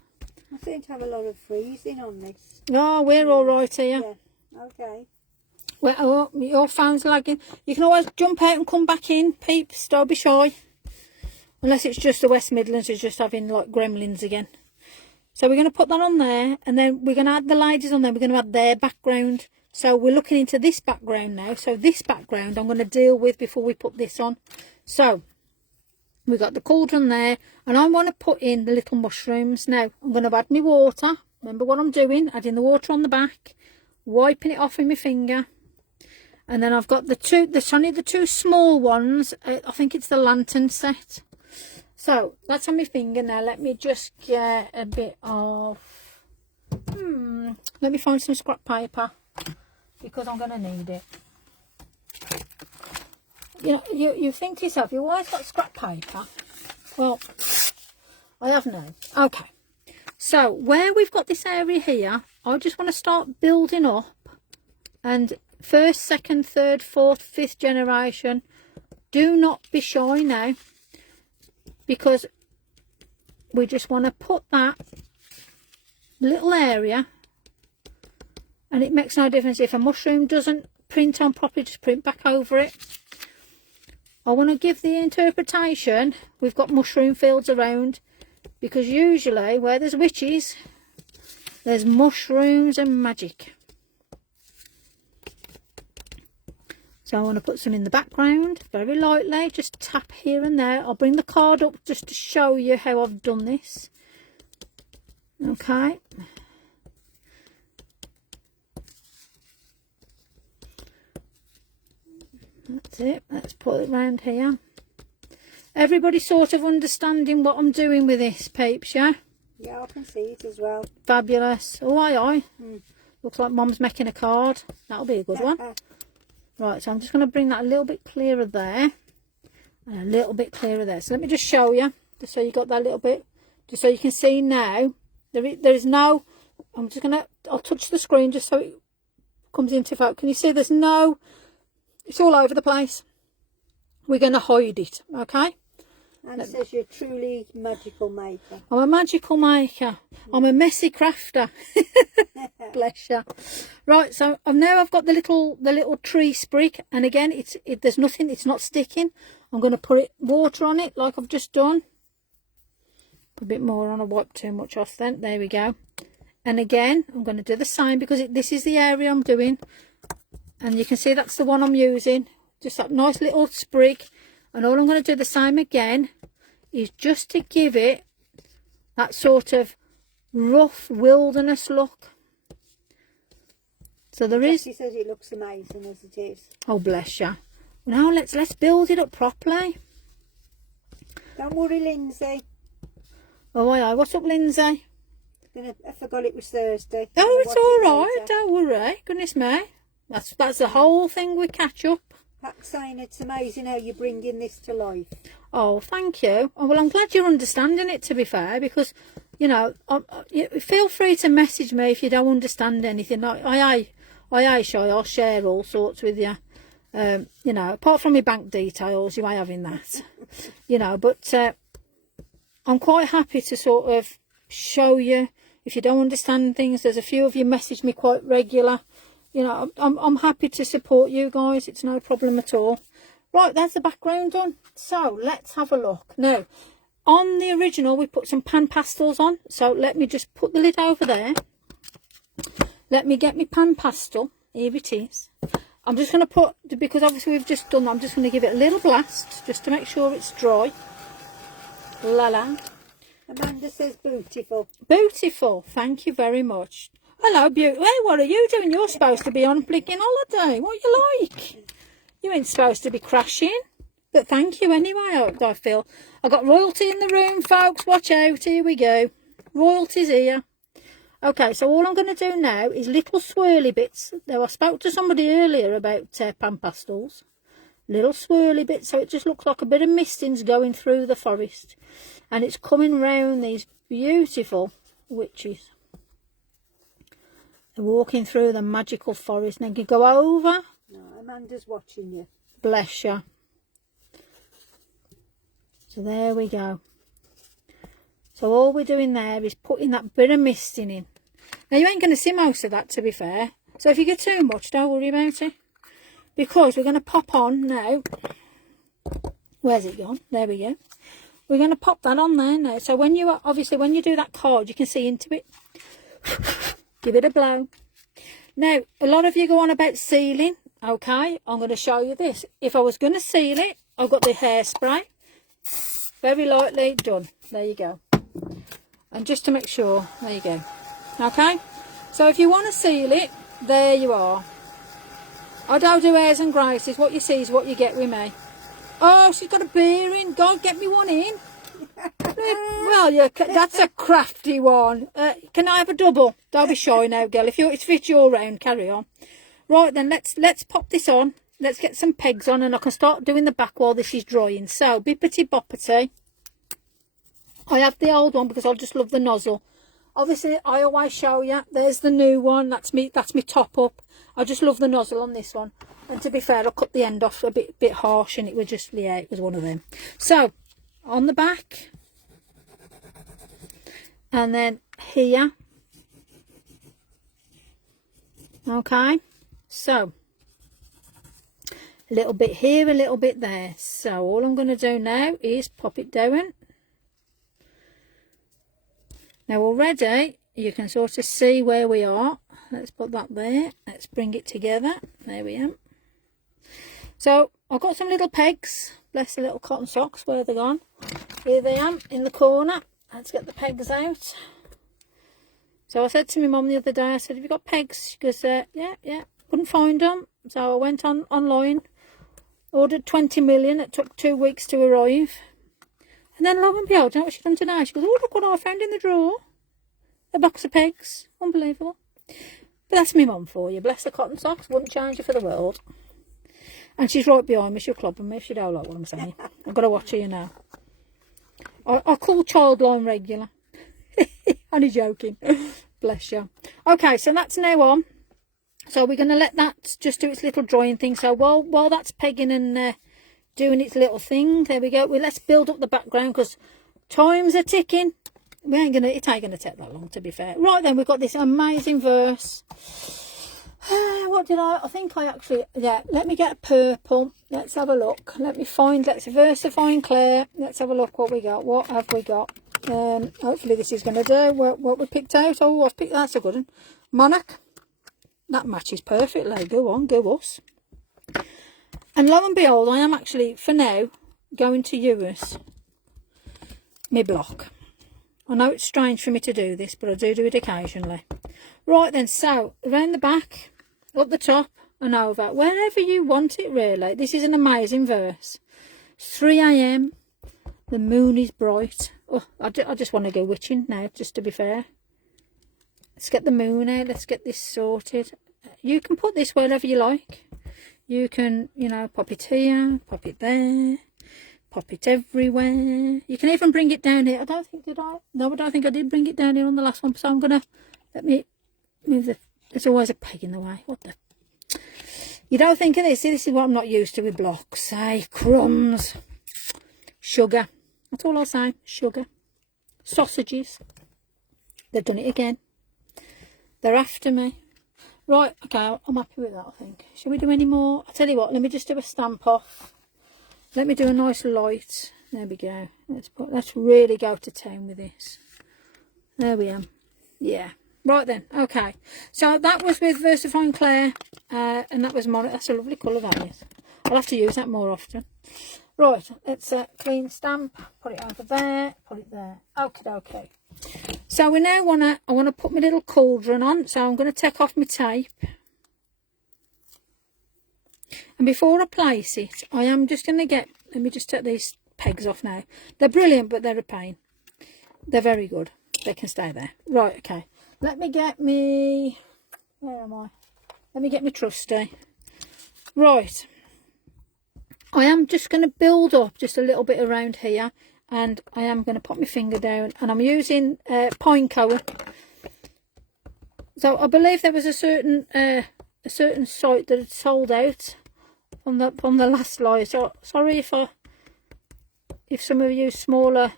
I seem to have a lot of freezing on this. Oh, we're all right here. Yeah, okay. Well, oh, your phone's lagging. You can always jump out and come back in, peeps. Don't be shy. Unless it's just the West Midlands is just having like gremlins again. So we're going to put that on there, and then we're going to add the ladies on there. We're going to add their background. So we're looking into this background now. So this background I'm going to deal with before we put this on. So we've got the cauldron there, and I want to put in the little mushrooms. Now I'm going to add my water. Remember what I'm doing, adding the water on the back, wiping it off with my finger. And then I've got there's only the two small ones. I think it's the lantern set. So that's on my finger now. Let me just get a bit of, let me find some scrap paper, because I'm going to need it. You know, you think to yourself, you always got scrap paper. Well, I have now. Okay. So where we've got this area here, I just want to start building up, and first, second, third, fourth, fifth generation, do not be shy now, because we just want to put that little area, and it makes no difference if a mushroom doesn't print on properly, just print back over it. I want to give the interpretation we've got mushroom fields around, because usually where there's witches, there's mushrooms and magic. So I want to put some in the background, very lightly, just tap here and there. I'll bring the card up just to show you how I've done this. Okay. That's it. Let's put it round here. Everybody sort of understanding what I'm doing with this, peeps, yeah? Yeah, I can see it as well. Fabulous. Oh, aye. Looks like Mum's making a card. That'll be a good one. Right, so I'm just going to bring that a little bit clearer there. And a little bit clearer there. So let me just show you, just so you got that little bit. Just so you can see now. There is no... I'm just going to... I'll touch the screen just so it comes into focus. Can you see there's no... It's all over the place. We're going to hide it, okay? And it says you're truly magical maker. I'm a magical maker. I'm a messy crafter. Bless you. Right, so I've got the little tree sprig, and again, there's nothing. It's not sticking. I'm going to put water on it like I've just done. Put a bit more on. I wiped too much off then. There we go. And again, I'm going to do the same because this is the area I'm doing, and you can see that's the one I'm using. Just that nice little sprig. And all I'm going to do the same again is just to give it that sort of rough wilderness look. So there is... She says it looks amazing as it is. Oh, bless you. Now let's build it up properly. Don't worry, Lindsay. Oh, aye. What's up, Lindsay? I forgot it was Thursday. Oh, it's all right. Don't worry. Goodness me. That's the whole thing with catch up. Pat's saying it's amazing how you're bringing this to life. Oh, thank you. Oh, well, I'm glad you're understanding it, to be fair, because, you know, feel free to message me if you don't understand anything. I'll share all sorts with you. You know, apart from my bank details, you ain't having that. You know, but I'm quite happy to sort of show you if you don't understand things. There's a few of you message me quite regular. You know, I'm happy to support you guys. It's no problem at all. Right, that's the background done. So let's have a look. Now, on the original, we put some pan pastels on. So let me just put the lid over there. Let me get my pan pastel. Here it is. I'm just going to put, because obviously we've just done that, I'm just going to give it a little blast just to make sure it's dry. La la. Amanda says beautiful. Beautiful. Thank you very much. Hello, beauty. Hey, what are you doing? You're supposed to be on blinking holiday. What you like? You ain't supposed to be crashing. But thank you anyway. I feel I got royalty in the room, folks. Watch out. Here we go. Royalty's here. Okay, so all I'm going to do now is little swirly bits. Now, I spoke to somebody earlier about pan pastels. Little swirly bits, so it just looks like a bit of misting's going through the forest. And it's coming round these beautiful witches. They're walking through the magical forest. And then you go over. No, Amanda's watching you. Bless you. So there we go. So all we're doing there is putting that bit of misting in. Now you ain't going to see most of that, to be fair. So if you get too much, don't worry about it. Because we're going to pop on now. Where's it gone? There we go. We're going to pop that on there now. So when you do that card, you can see into it. Give it a blow. Now, a lot of you go on about sealing. Okay, I'm going to show you this. If I was going to seal it, I've got the hairspray. Very lightly done. There you go. And just to make sure, there you go. Okay, so if you want to seal it, there you are. I don't do airs and graces. What you see is what you get with me. Oh, she's got a beer in. God, get me one in. Well, yeah, that's a crafty one. Can I have a double? Don't be shy now, girl. If it fits your round, carry on. Right then, let's pop this on. Let's get some pegs on, and I can start doing the back while this is drying. So, bippity boppity. I have the old one because I just love the nozzle. Obviously, I always show you. There's the new one. That's me top up. I just love the nozzle on this one. And to be fair, I cut the end off a bit harsh, and it was just, yeah, it was one of them. So, on the back. And then here. Okay. So, a little bit here, a little bit there. So, all I'm going to do now is pop it down. Now, already, you can sort of see where we are. Let's put that there. Let's bring it together. There we are. So, I've got some little pegs. Bless the little cotton socks. Where they're gone. Here they are in the corner. Let's get the pegs out. So, I said to my mum the other day, I said, have you got pegs? She goes, yeah. Couldn't find them. So, I went online. Ordered 20 million. It took 2 weeks to arrive. And then lo and behold, you know what she done today? She goes, oh, look what I found in the drawer. A box of pegs. Unbelievable. But that's my mum for you. Bless her cotton socks. Wouldn't change her for the world. And she's right behind me. She'll club me if she don't like what I'm saying. I've got to watch her, you know. I call Childline regular. Only joking. Bless you. Okay, so that's now on. So we're going to let that just do its little drawing thing. So while that's pegging and doing its little thing, there we go. Well, let's build up the background because times are ticking. It ain't going to take that long, to be fair. Right then, we've got this amazing verse. What did I think I actually... Yeah, let me get a purple. Let's have a look. Let's versifying Claire. Let's have a look what we got. What have we got? Hopefully this is going to do what we picked out. Oh, I've picked... That's a good one. Monarch. That matches perfectly. Go on, go us. And lo and behold, I am actually, for now, going to use my block. I know it's strange for me to do this, but I do it occasionally. Right then, so, around the back, up the top, and over. Wherever you want it, really. This is an amazing verse. It's 3 AM. The moon is bright. Oh, I just want to go witching now, just to be fair. Let's get the moon out. Let's get this sorted. You can put this wherever you like. You can, you know, pop it here, pop it there, pop it everywhere. You can even bring it down here. I don't think, did I? No, I don't think I did bring it down here on the last one. So I'm going to, let me move the, there's always a peg in the way. What the? You don't think of this. See, this is what I'm not used to with blocks. Hey, crumbs. Sugar. That's all I'll say. Sugar. Sausages. They've done it again. They're after me. Right, okay, I'm happy with that, I think. Shall we do any more? I'll tell you what, let me just do a stamp off. Let me do a nice light. There we go. Let's really go to town with this. There we are. Yeah. Right then, okay. So that was with Versifying Claire, and that was Monarch. That's a lovely colour, that is. I'll have to use that more often. Right, let's clean stamp. Put it over there. Put it there. Okay. So we now I want to put my little cauldron on. So I'm going to take off my tape. And before I place it, I am just going to get, let me just take these pegs off now. They're brilliant, but they're a pain. They're very good. They can stay there. Right, okay. Let me get me, where am I? Let me get my trusty. Right. I am just going to build up just a little bit around here. And I am going to put my finger down, and I'm using pine cone. So I believe there was a certain site that had sold out on the last slide. So sorry if some of you smaller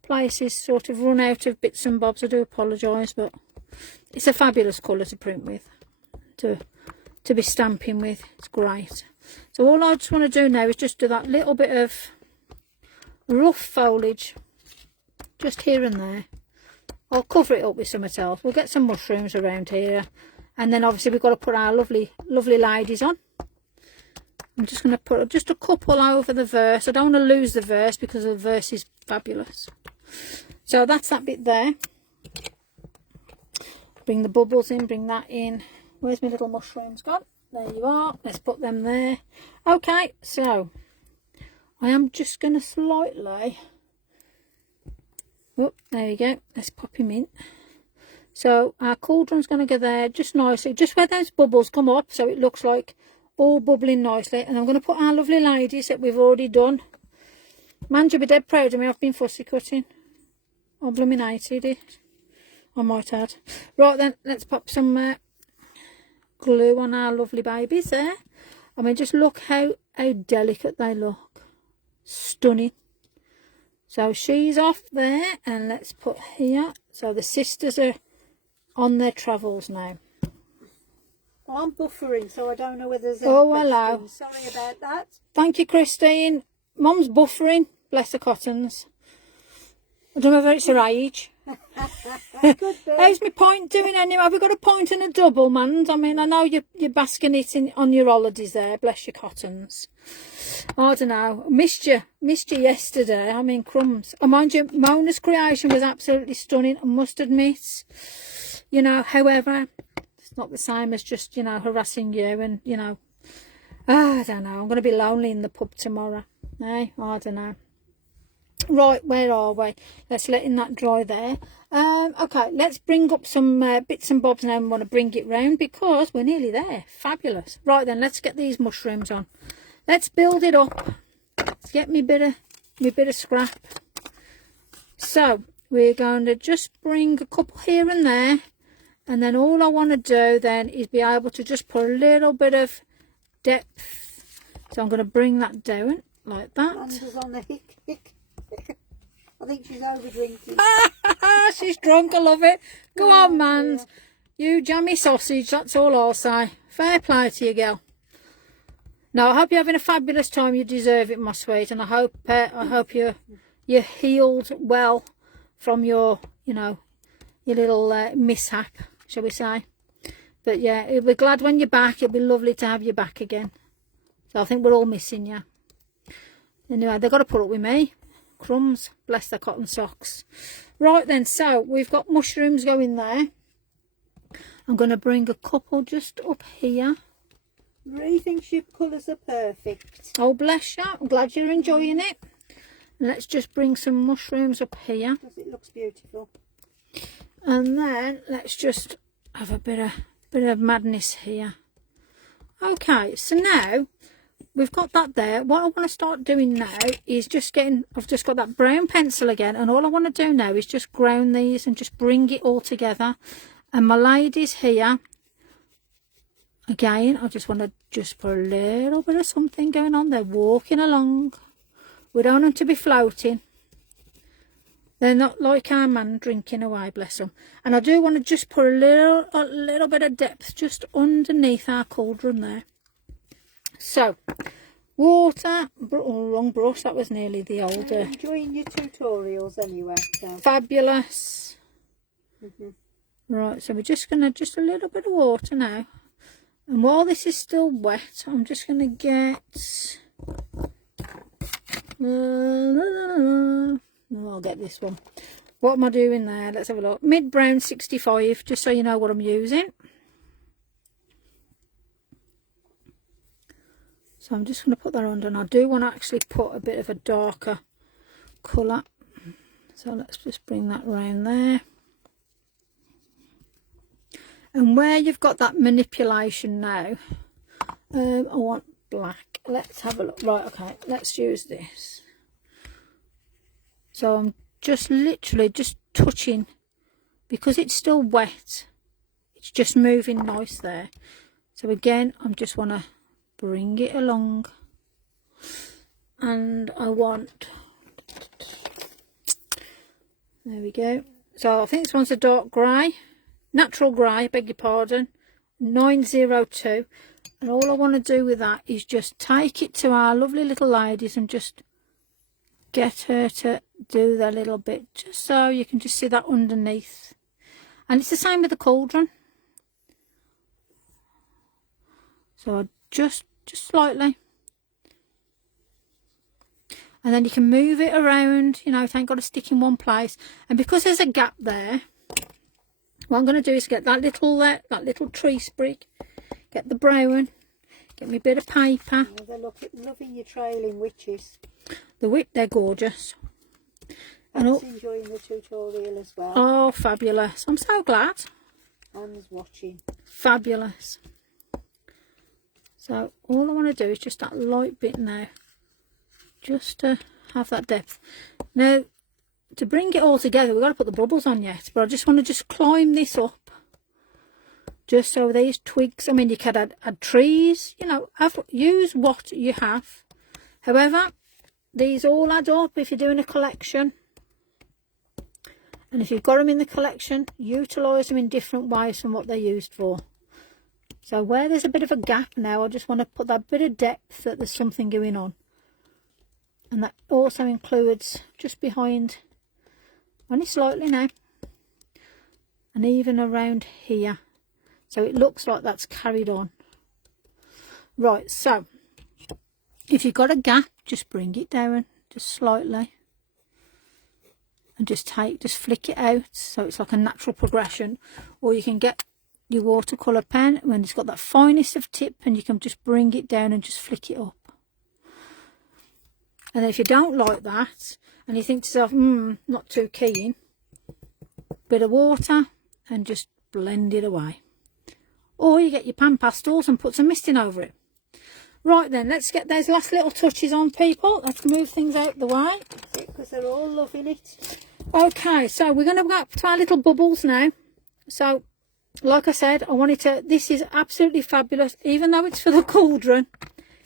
places sort of run out of bits and bobs. I do apologise, but it's a fabulous colour to print with, to be stamping with. It's great. So all I just want to do now is just do that little bit of rough foliage just here and there. I'll cover it up with something else. We'll get some mushrooms around here, and then obviously we've got to put our lovely ladies on. I'm just going to put just a couple over the verse. I don't want to lose the verse because the verse is fabulous. So that's that bit there. Bring the bubbles in, bring that in. Where's my little mushrooms gone? There you are. Let's put them there. Okay, so I am just going to slightly, oh, there you go, let's pop him in. So our cauldron's going to go there just nicely, just where those bubbles come up, so it looks like all bubbling nicely. And I'm going to put our lovely ladies that we've already done. Man, you'll be dead proud of me. I've been fussy cutting. I bluminated it, I might add. Right then, let's pop some glue on our lovely babies there. I mean, just look how delicate they look. Stunning. So she's off there, and let's put here. So the sisters are on their travels now. Well, I'm buffering, so I don't know whether there's any questions. Sorry about that. Thank you, Christine. Mum's buffering. Bless her cottons. I don't know whether it's her age. Could be. How's my point doing anyway? Have we got a point and a double, man? I mean, I know you're basking it on your holidays there. Bless your cottons. I don't know. Missed you yesterday. I mean, crumbs. And mind you, Mona's creation was absolutely stunning, I must admit. You know, however, it's not the same as just, you know, harassing you and, you know, I don't know. I'm going to be lonely in the pub tomorrow. Eh? I don't know. Right, where are we? Let's letting that dry there. Okay, let's bring up some bits and bobs now. I want to bring it round because we're nearly there. Fabulous. Right then, let's get these mushrooms on. Let's build it up. Let's get me bit of scrap. So we're going to just bring a couple here and there, and then all I want to do then is be able to just put a little bit of depth. So I'm going to bring that down like that. Amanda's on the hick. I think she's over drinking. She's drunk, I love it. Go on, Mans. You jammy sausage, that's all I'll say. Fair play to you, girl. No, I hope you're having a fabulous time. You deserve it, my sweet. And I hope you're healed well from your, your little mishap, shall we say. But yeah, we're glad when you're back. It'll be lovely to have you back again. So I think we're all missing you. Anyway, they've got to put up with me. Crumbs, bless their cotton socks. Right then, so we've got mushrooms going there. I'm going to bring a couple just up here. Marie thinks your colours are perfect. Oh, bless you. I'm glad you're enjoying it. And let's just bring some mushrooms up here. Because it looks beautiful. And then let's just have a bit of madness here. Okay, so now we've got that there. What I want to start doing now is I've just got that brown pencil again, and all I want to do now is just ground these and just bring it all together. And my ladies here, again, I just want to just put a little bit of something going on. They're walking along. We don't want them to be floating. They're not like our man drinking away, bless them. And I do want to just put a little bit of depth just underneath our cauldron there. So, water, wrong brush, that was nearly the older. Enjoying your tutorials anyway. So. Fabulous. Right, so we're just going to, just a little bit of water now. And while this is still wet, I'm just going to get, I'll get this one. What am I doing there? Let's have a look. Mid Brown 65, just so you know what I'm using. So I'm just going to put that under, and I do want to actually put a bit of a darker colour. So let's just bring that round there. And where you've got that manipulation now, I want black. Let's have a look. Right, okay, let's use this. So I'm just literally just touching, because it's still wet, it's just moving nice there. So again, I just want to bring it along, and I want, there we go. So I think this one's a dark grey, natural grey, beg your pardon, 902. And all I want to do with that is just take it to our lovely little ladies and just get her to do their little bit, just so you can just see that underneath. And it's the same with the cauldron. So just slightly, and then you can move it around, it ain't got to stick in one place. And because there's a gap there, what I'm going to do is get that little tree sprig, get the brown, get me a bit of paper. Oh, they're loving your trailing witches. They're gorgeous. And enjoying the tutorial as well. Oh, fabulous. I'm so glad. Anne's watching. Fabulous. So all I want to do is just that light bit now, just to have that depth. Now, to bring it all together, we've got to put the bubbles on yet, but I just want to just climb this up, just so these twigs, I mean, you could add trees, use what you have. However, these all add up if you're doing a collection. And if you've got them in the collection, utilise them in different ways from what they're used for. So where there's a bit of a gap now, I just want to put that bit of depth that there's something going on. And that also includes just behind, only slightly now, and even around here. So it looks like that's carried on. Right, so if you've got a gap, just bring it down just slightly. And just flick it out, so it's like a natural progression. Or you can get your watercolour pen when it's got that finest of tip, and you can just bring it down and just flick it up. And then if you don't like that and you think to yourself, not too keen, bit of water and just blend it away. Or you get your pan pastels and put some misting over it. Right then, let's get those last little touches on, people. Let's move things out the way. Because they're all loving it. Okay, so we're going to go up to our little bubbles now. So, like I said, I wanted to, this is absolutely fabulous. Even though it's for the cauldron,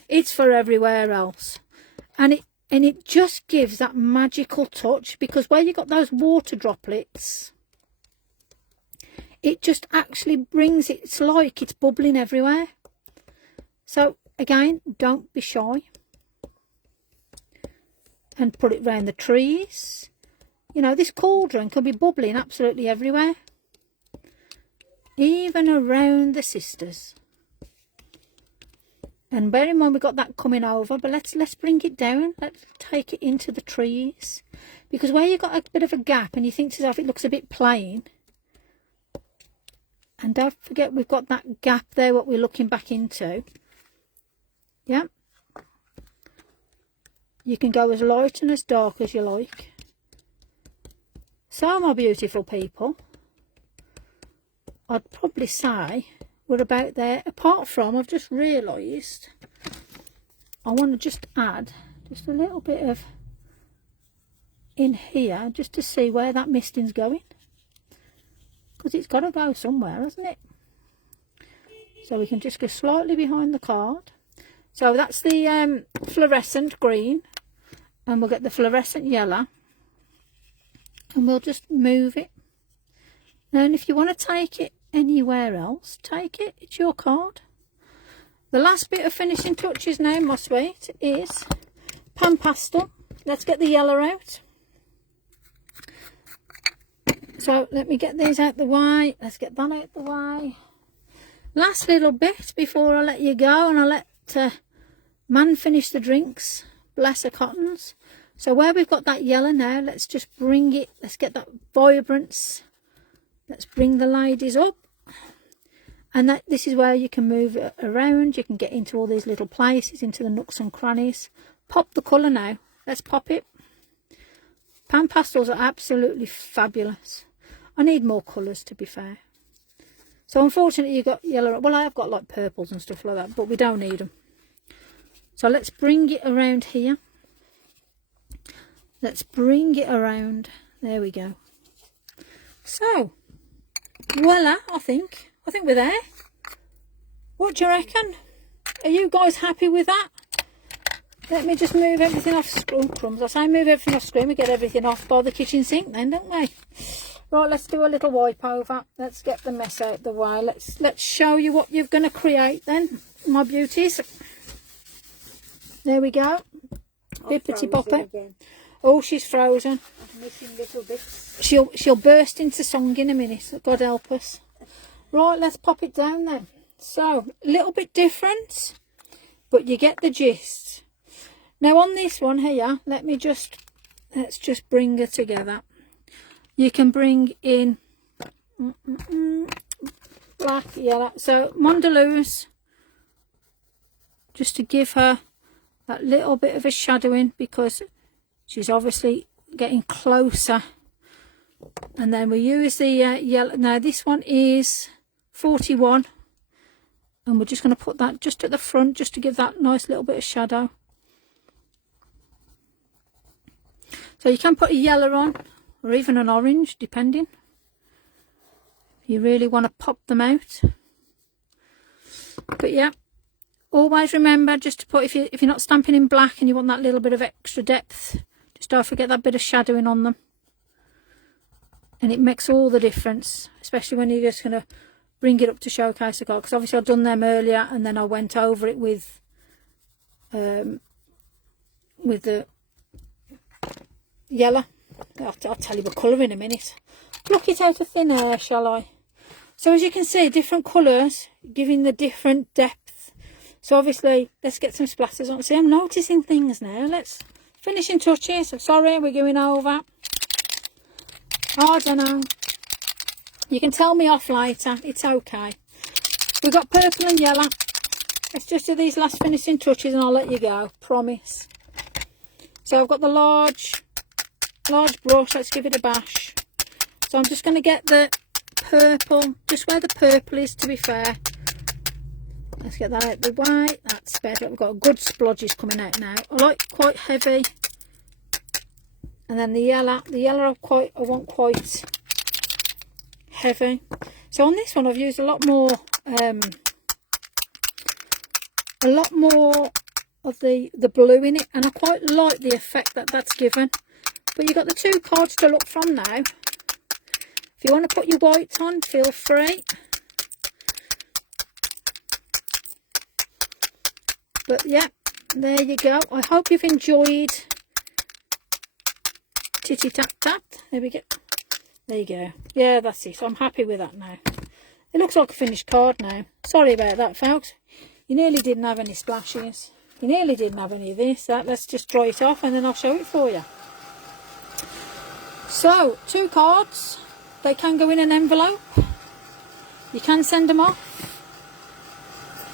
it's for everywhere else. And it just gives that magical touch, because where you got those water droplets, it just actually brings it, it's like it's bubbling everywhere. So again, don't be shy and put it round the trees. You know, this cauldron can be bubbling absolutely everywhere, even around the sisters. And bear in mind we've got that coming over, but let's bring it down. Let's take it into the trees, because where you've got a bit of a gap and you think to yourself it looks a bit plain, and don't forget we've got that gap there what we're looking back into. Yeah, you can go as light and as dark as you like. So my beautiful people, I'd probably say we're about there, apart from I've just realised I want to just add just a little bit of in here just to see where that misting's going, because it's got to go somewhere, hasn't it? So we can just go slightly behind the card. So that's the fluorescent green, and we'll get the fluorescent yellow, and we'll just move it. And if you want to take it anywhere else, take it, it's your card. The last bit of finishing touches now, my sweet, is pan pastel. Let's get the yellow out. So let me get these out the way. Let's get that out the way. Last little bit before I let you go, and I'll let man finish the drinks. Bless her cottons. So where we've got that yellow now, let's just bring it, let's get that vibrance. Let's bring the ladies up. And this is where you can move it around. You can get into all these little places, into the nooks and crannies. Pop the colour now. Let's pop it. Pan pastels are absolutely fabulous. I need more colours, to be fair. So unfortunately you've got yellow. Well, I have got like purples and stuff like that, but we don't need them. So let's bring it around here. Let's bring it around. There we go. So, voila, I think we're there. What do you reckon? Are you guys happy with that? Let me just move everything off screen. Crumbs. I say move everything off screen. We get everything off by the kitchen sink then, don't we? Right, let's do a little wipe over. Let's get the mess out the way. Let's show you what you're going to create then, my beauties. There we go. Bippity boppy. Oh, she's frozen. I'm missing little bits. She'll burst into song in a minute. God help us. Right, let's pop it down then. So, a little bit different, but you get the gist. Now on this one here, let's just bring her together. You can bring in black, yellow. So Mondelez, just to give her that little bit of a shadowing, because she's obviously getting closer. And then we use the yellow. Now this one is 41, and we're just going to put that just at the front, just to give that nice little bit of shadow. So you can put a yellow on, or even an orange, depending. If you really want to pop them out. But yeah, always remember just to put, if you're not stamping in black and you want that little bit of extra depth, just don't forget that bit of shadowing on them. And it makes all the difference, especially when you're just going to bring it up to showcase a card. Because obviously I've done them earlier, and then I went over it with the yellow. I'll tell you what colour in a minute. Pluck it out of thin air, shall I? So as you can see, different colours giving the different depth. So obviously, let's get some splatters on. See, I'm noticing things now. Let's finishing touches. I'm sorry, we're going over. I don't know. You can tell me off later. It's okay. We've got purple and yellow. Let's just do these last finishing touches and I'll let you go. Promise. So I've got the large brush. Let's give it a bash. So I'm just going to get the purple, just where the purple is, to be fair. Let's get that out of the way. That's better. We've got good splodges coming out now. I like quite heavy. And then the yellow I want quite heavy. So on this one I've used a lot more of the blue in it, and I quite like the effect that that's given. But you've got the two cards to look from now. If you want to put your whites on, feel free. But yeah, there you go. I hope you've enjoyed Titty Tat Tat. There we go. There you go. Yeah, that's it. I'm happy with that now. It looks like a finished card now. Sorry about that, folks. You nearly didn't have any splashes. You nearly didn't have any of this. Let's just dry it off and then I'll show it for you. So, 2 cards. They can go in an envelope. You can send them off.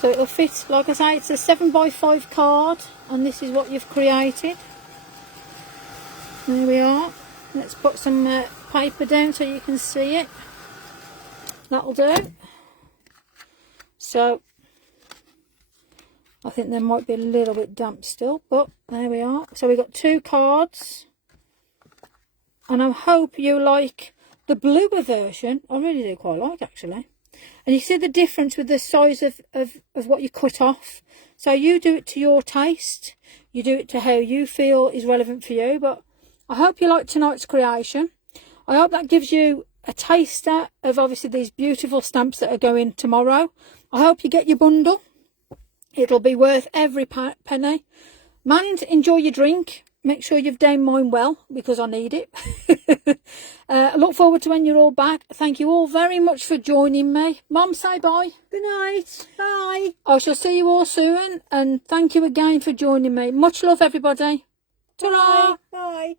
So it'll fit, like I say, it's a 7x5 card. And this is what you've created. There we are. Let's put some paper down so you can see it. That'll do. So, I think there might be a little bit damp still, but there we are. So we've got 2 cards. And I hope you like the bluer version. I really do quite like, actually. And you see the difference with the size of what you cut off. So you do it to your taste. You do it to how you feel is relevant for you. But I hope you like tonight's creation. I hope that gives you a taster of obviously these beautiful stamps that are going tomorrow. I hope you get your bundle. It'll be worth every penny. Mind, enjoy your drink. Make sure you've done mine well, because I need it. I look forward to when you're all back. Thank you all very much for joining me. Mum, say bye. Good night. Bye. I shall see you all soon. And thank you again for joining me. Much love, everybody. Ta-ra. Bye.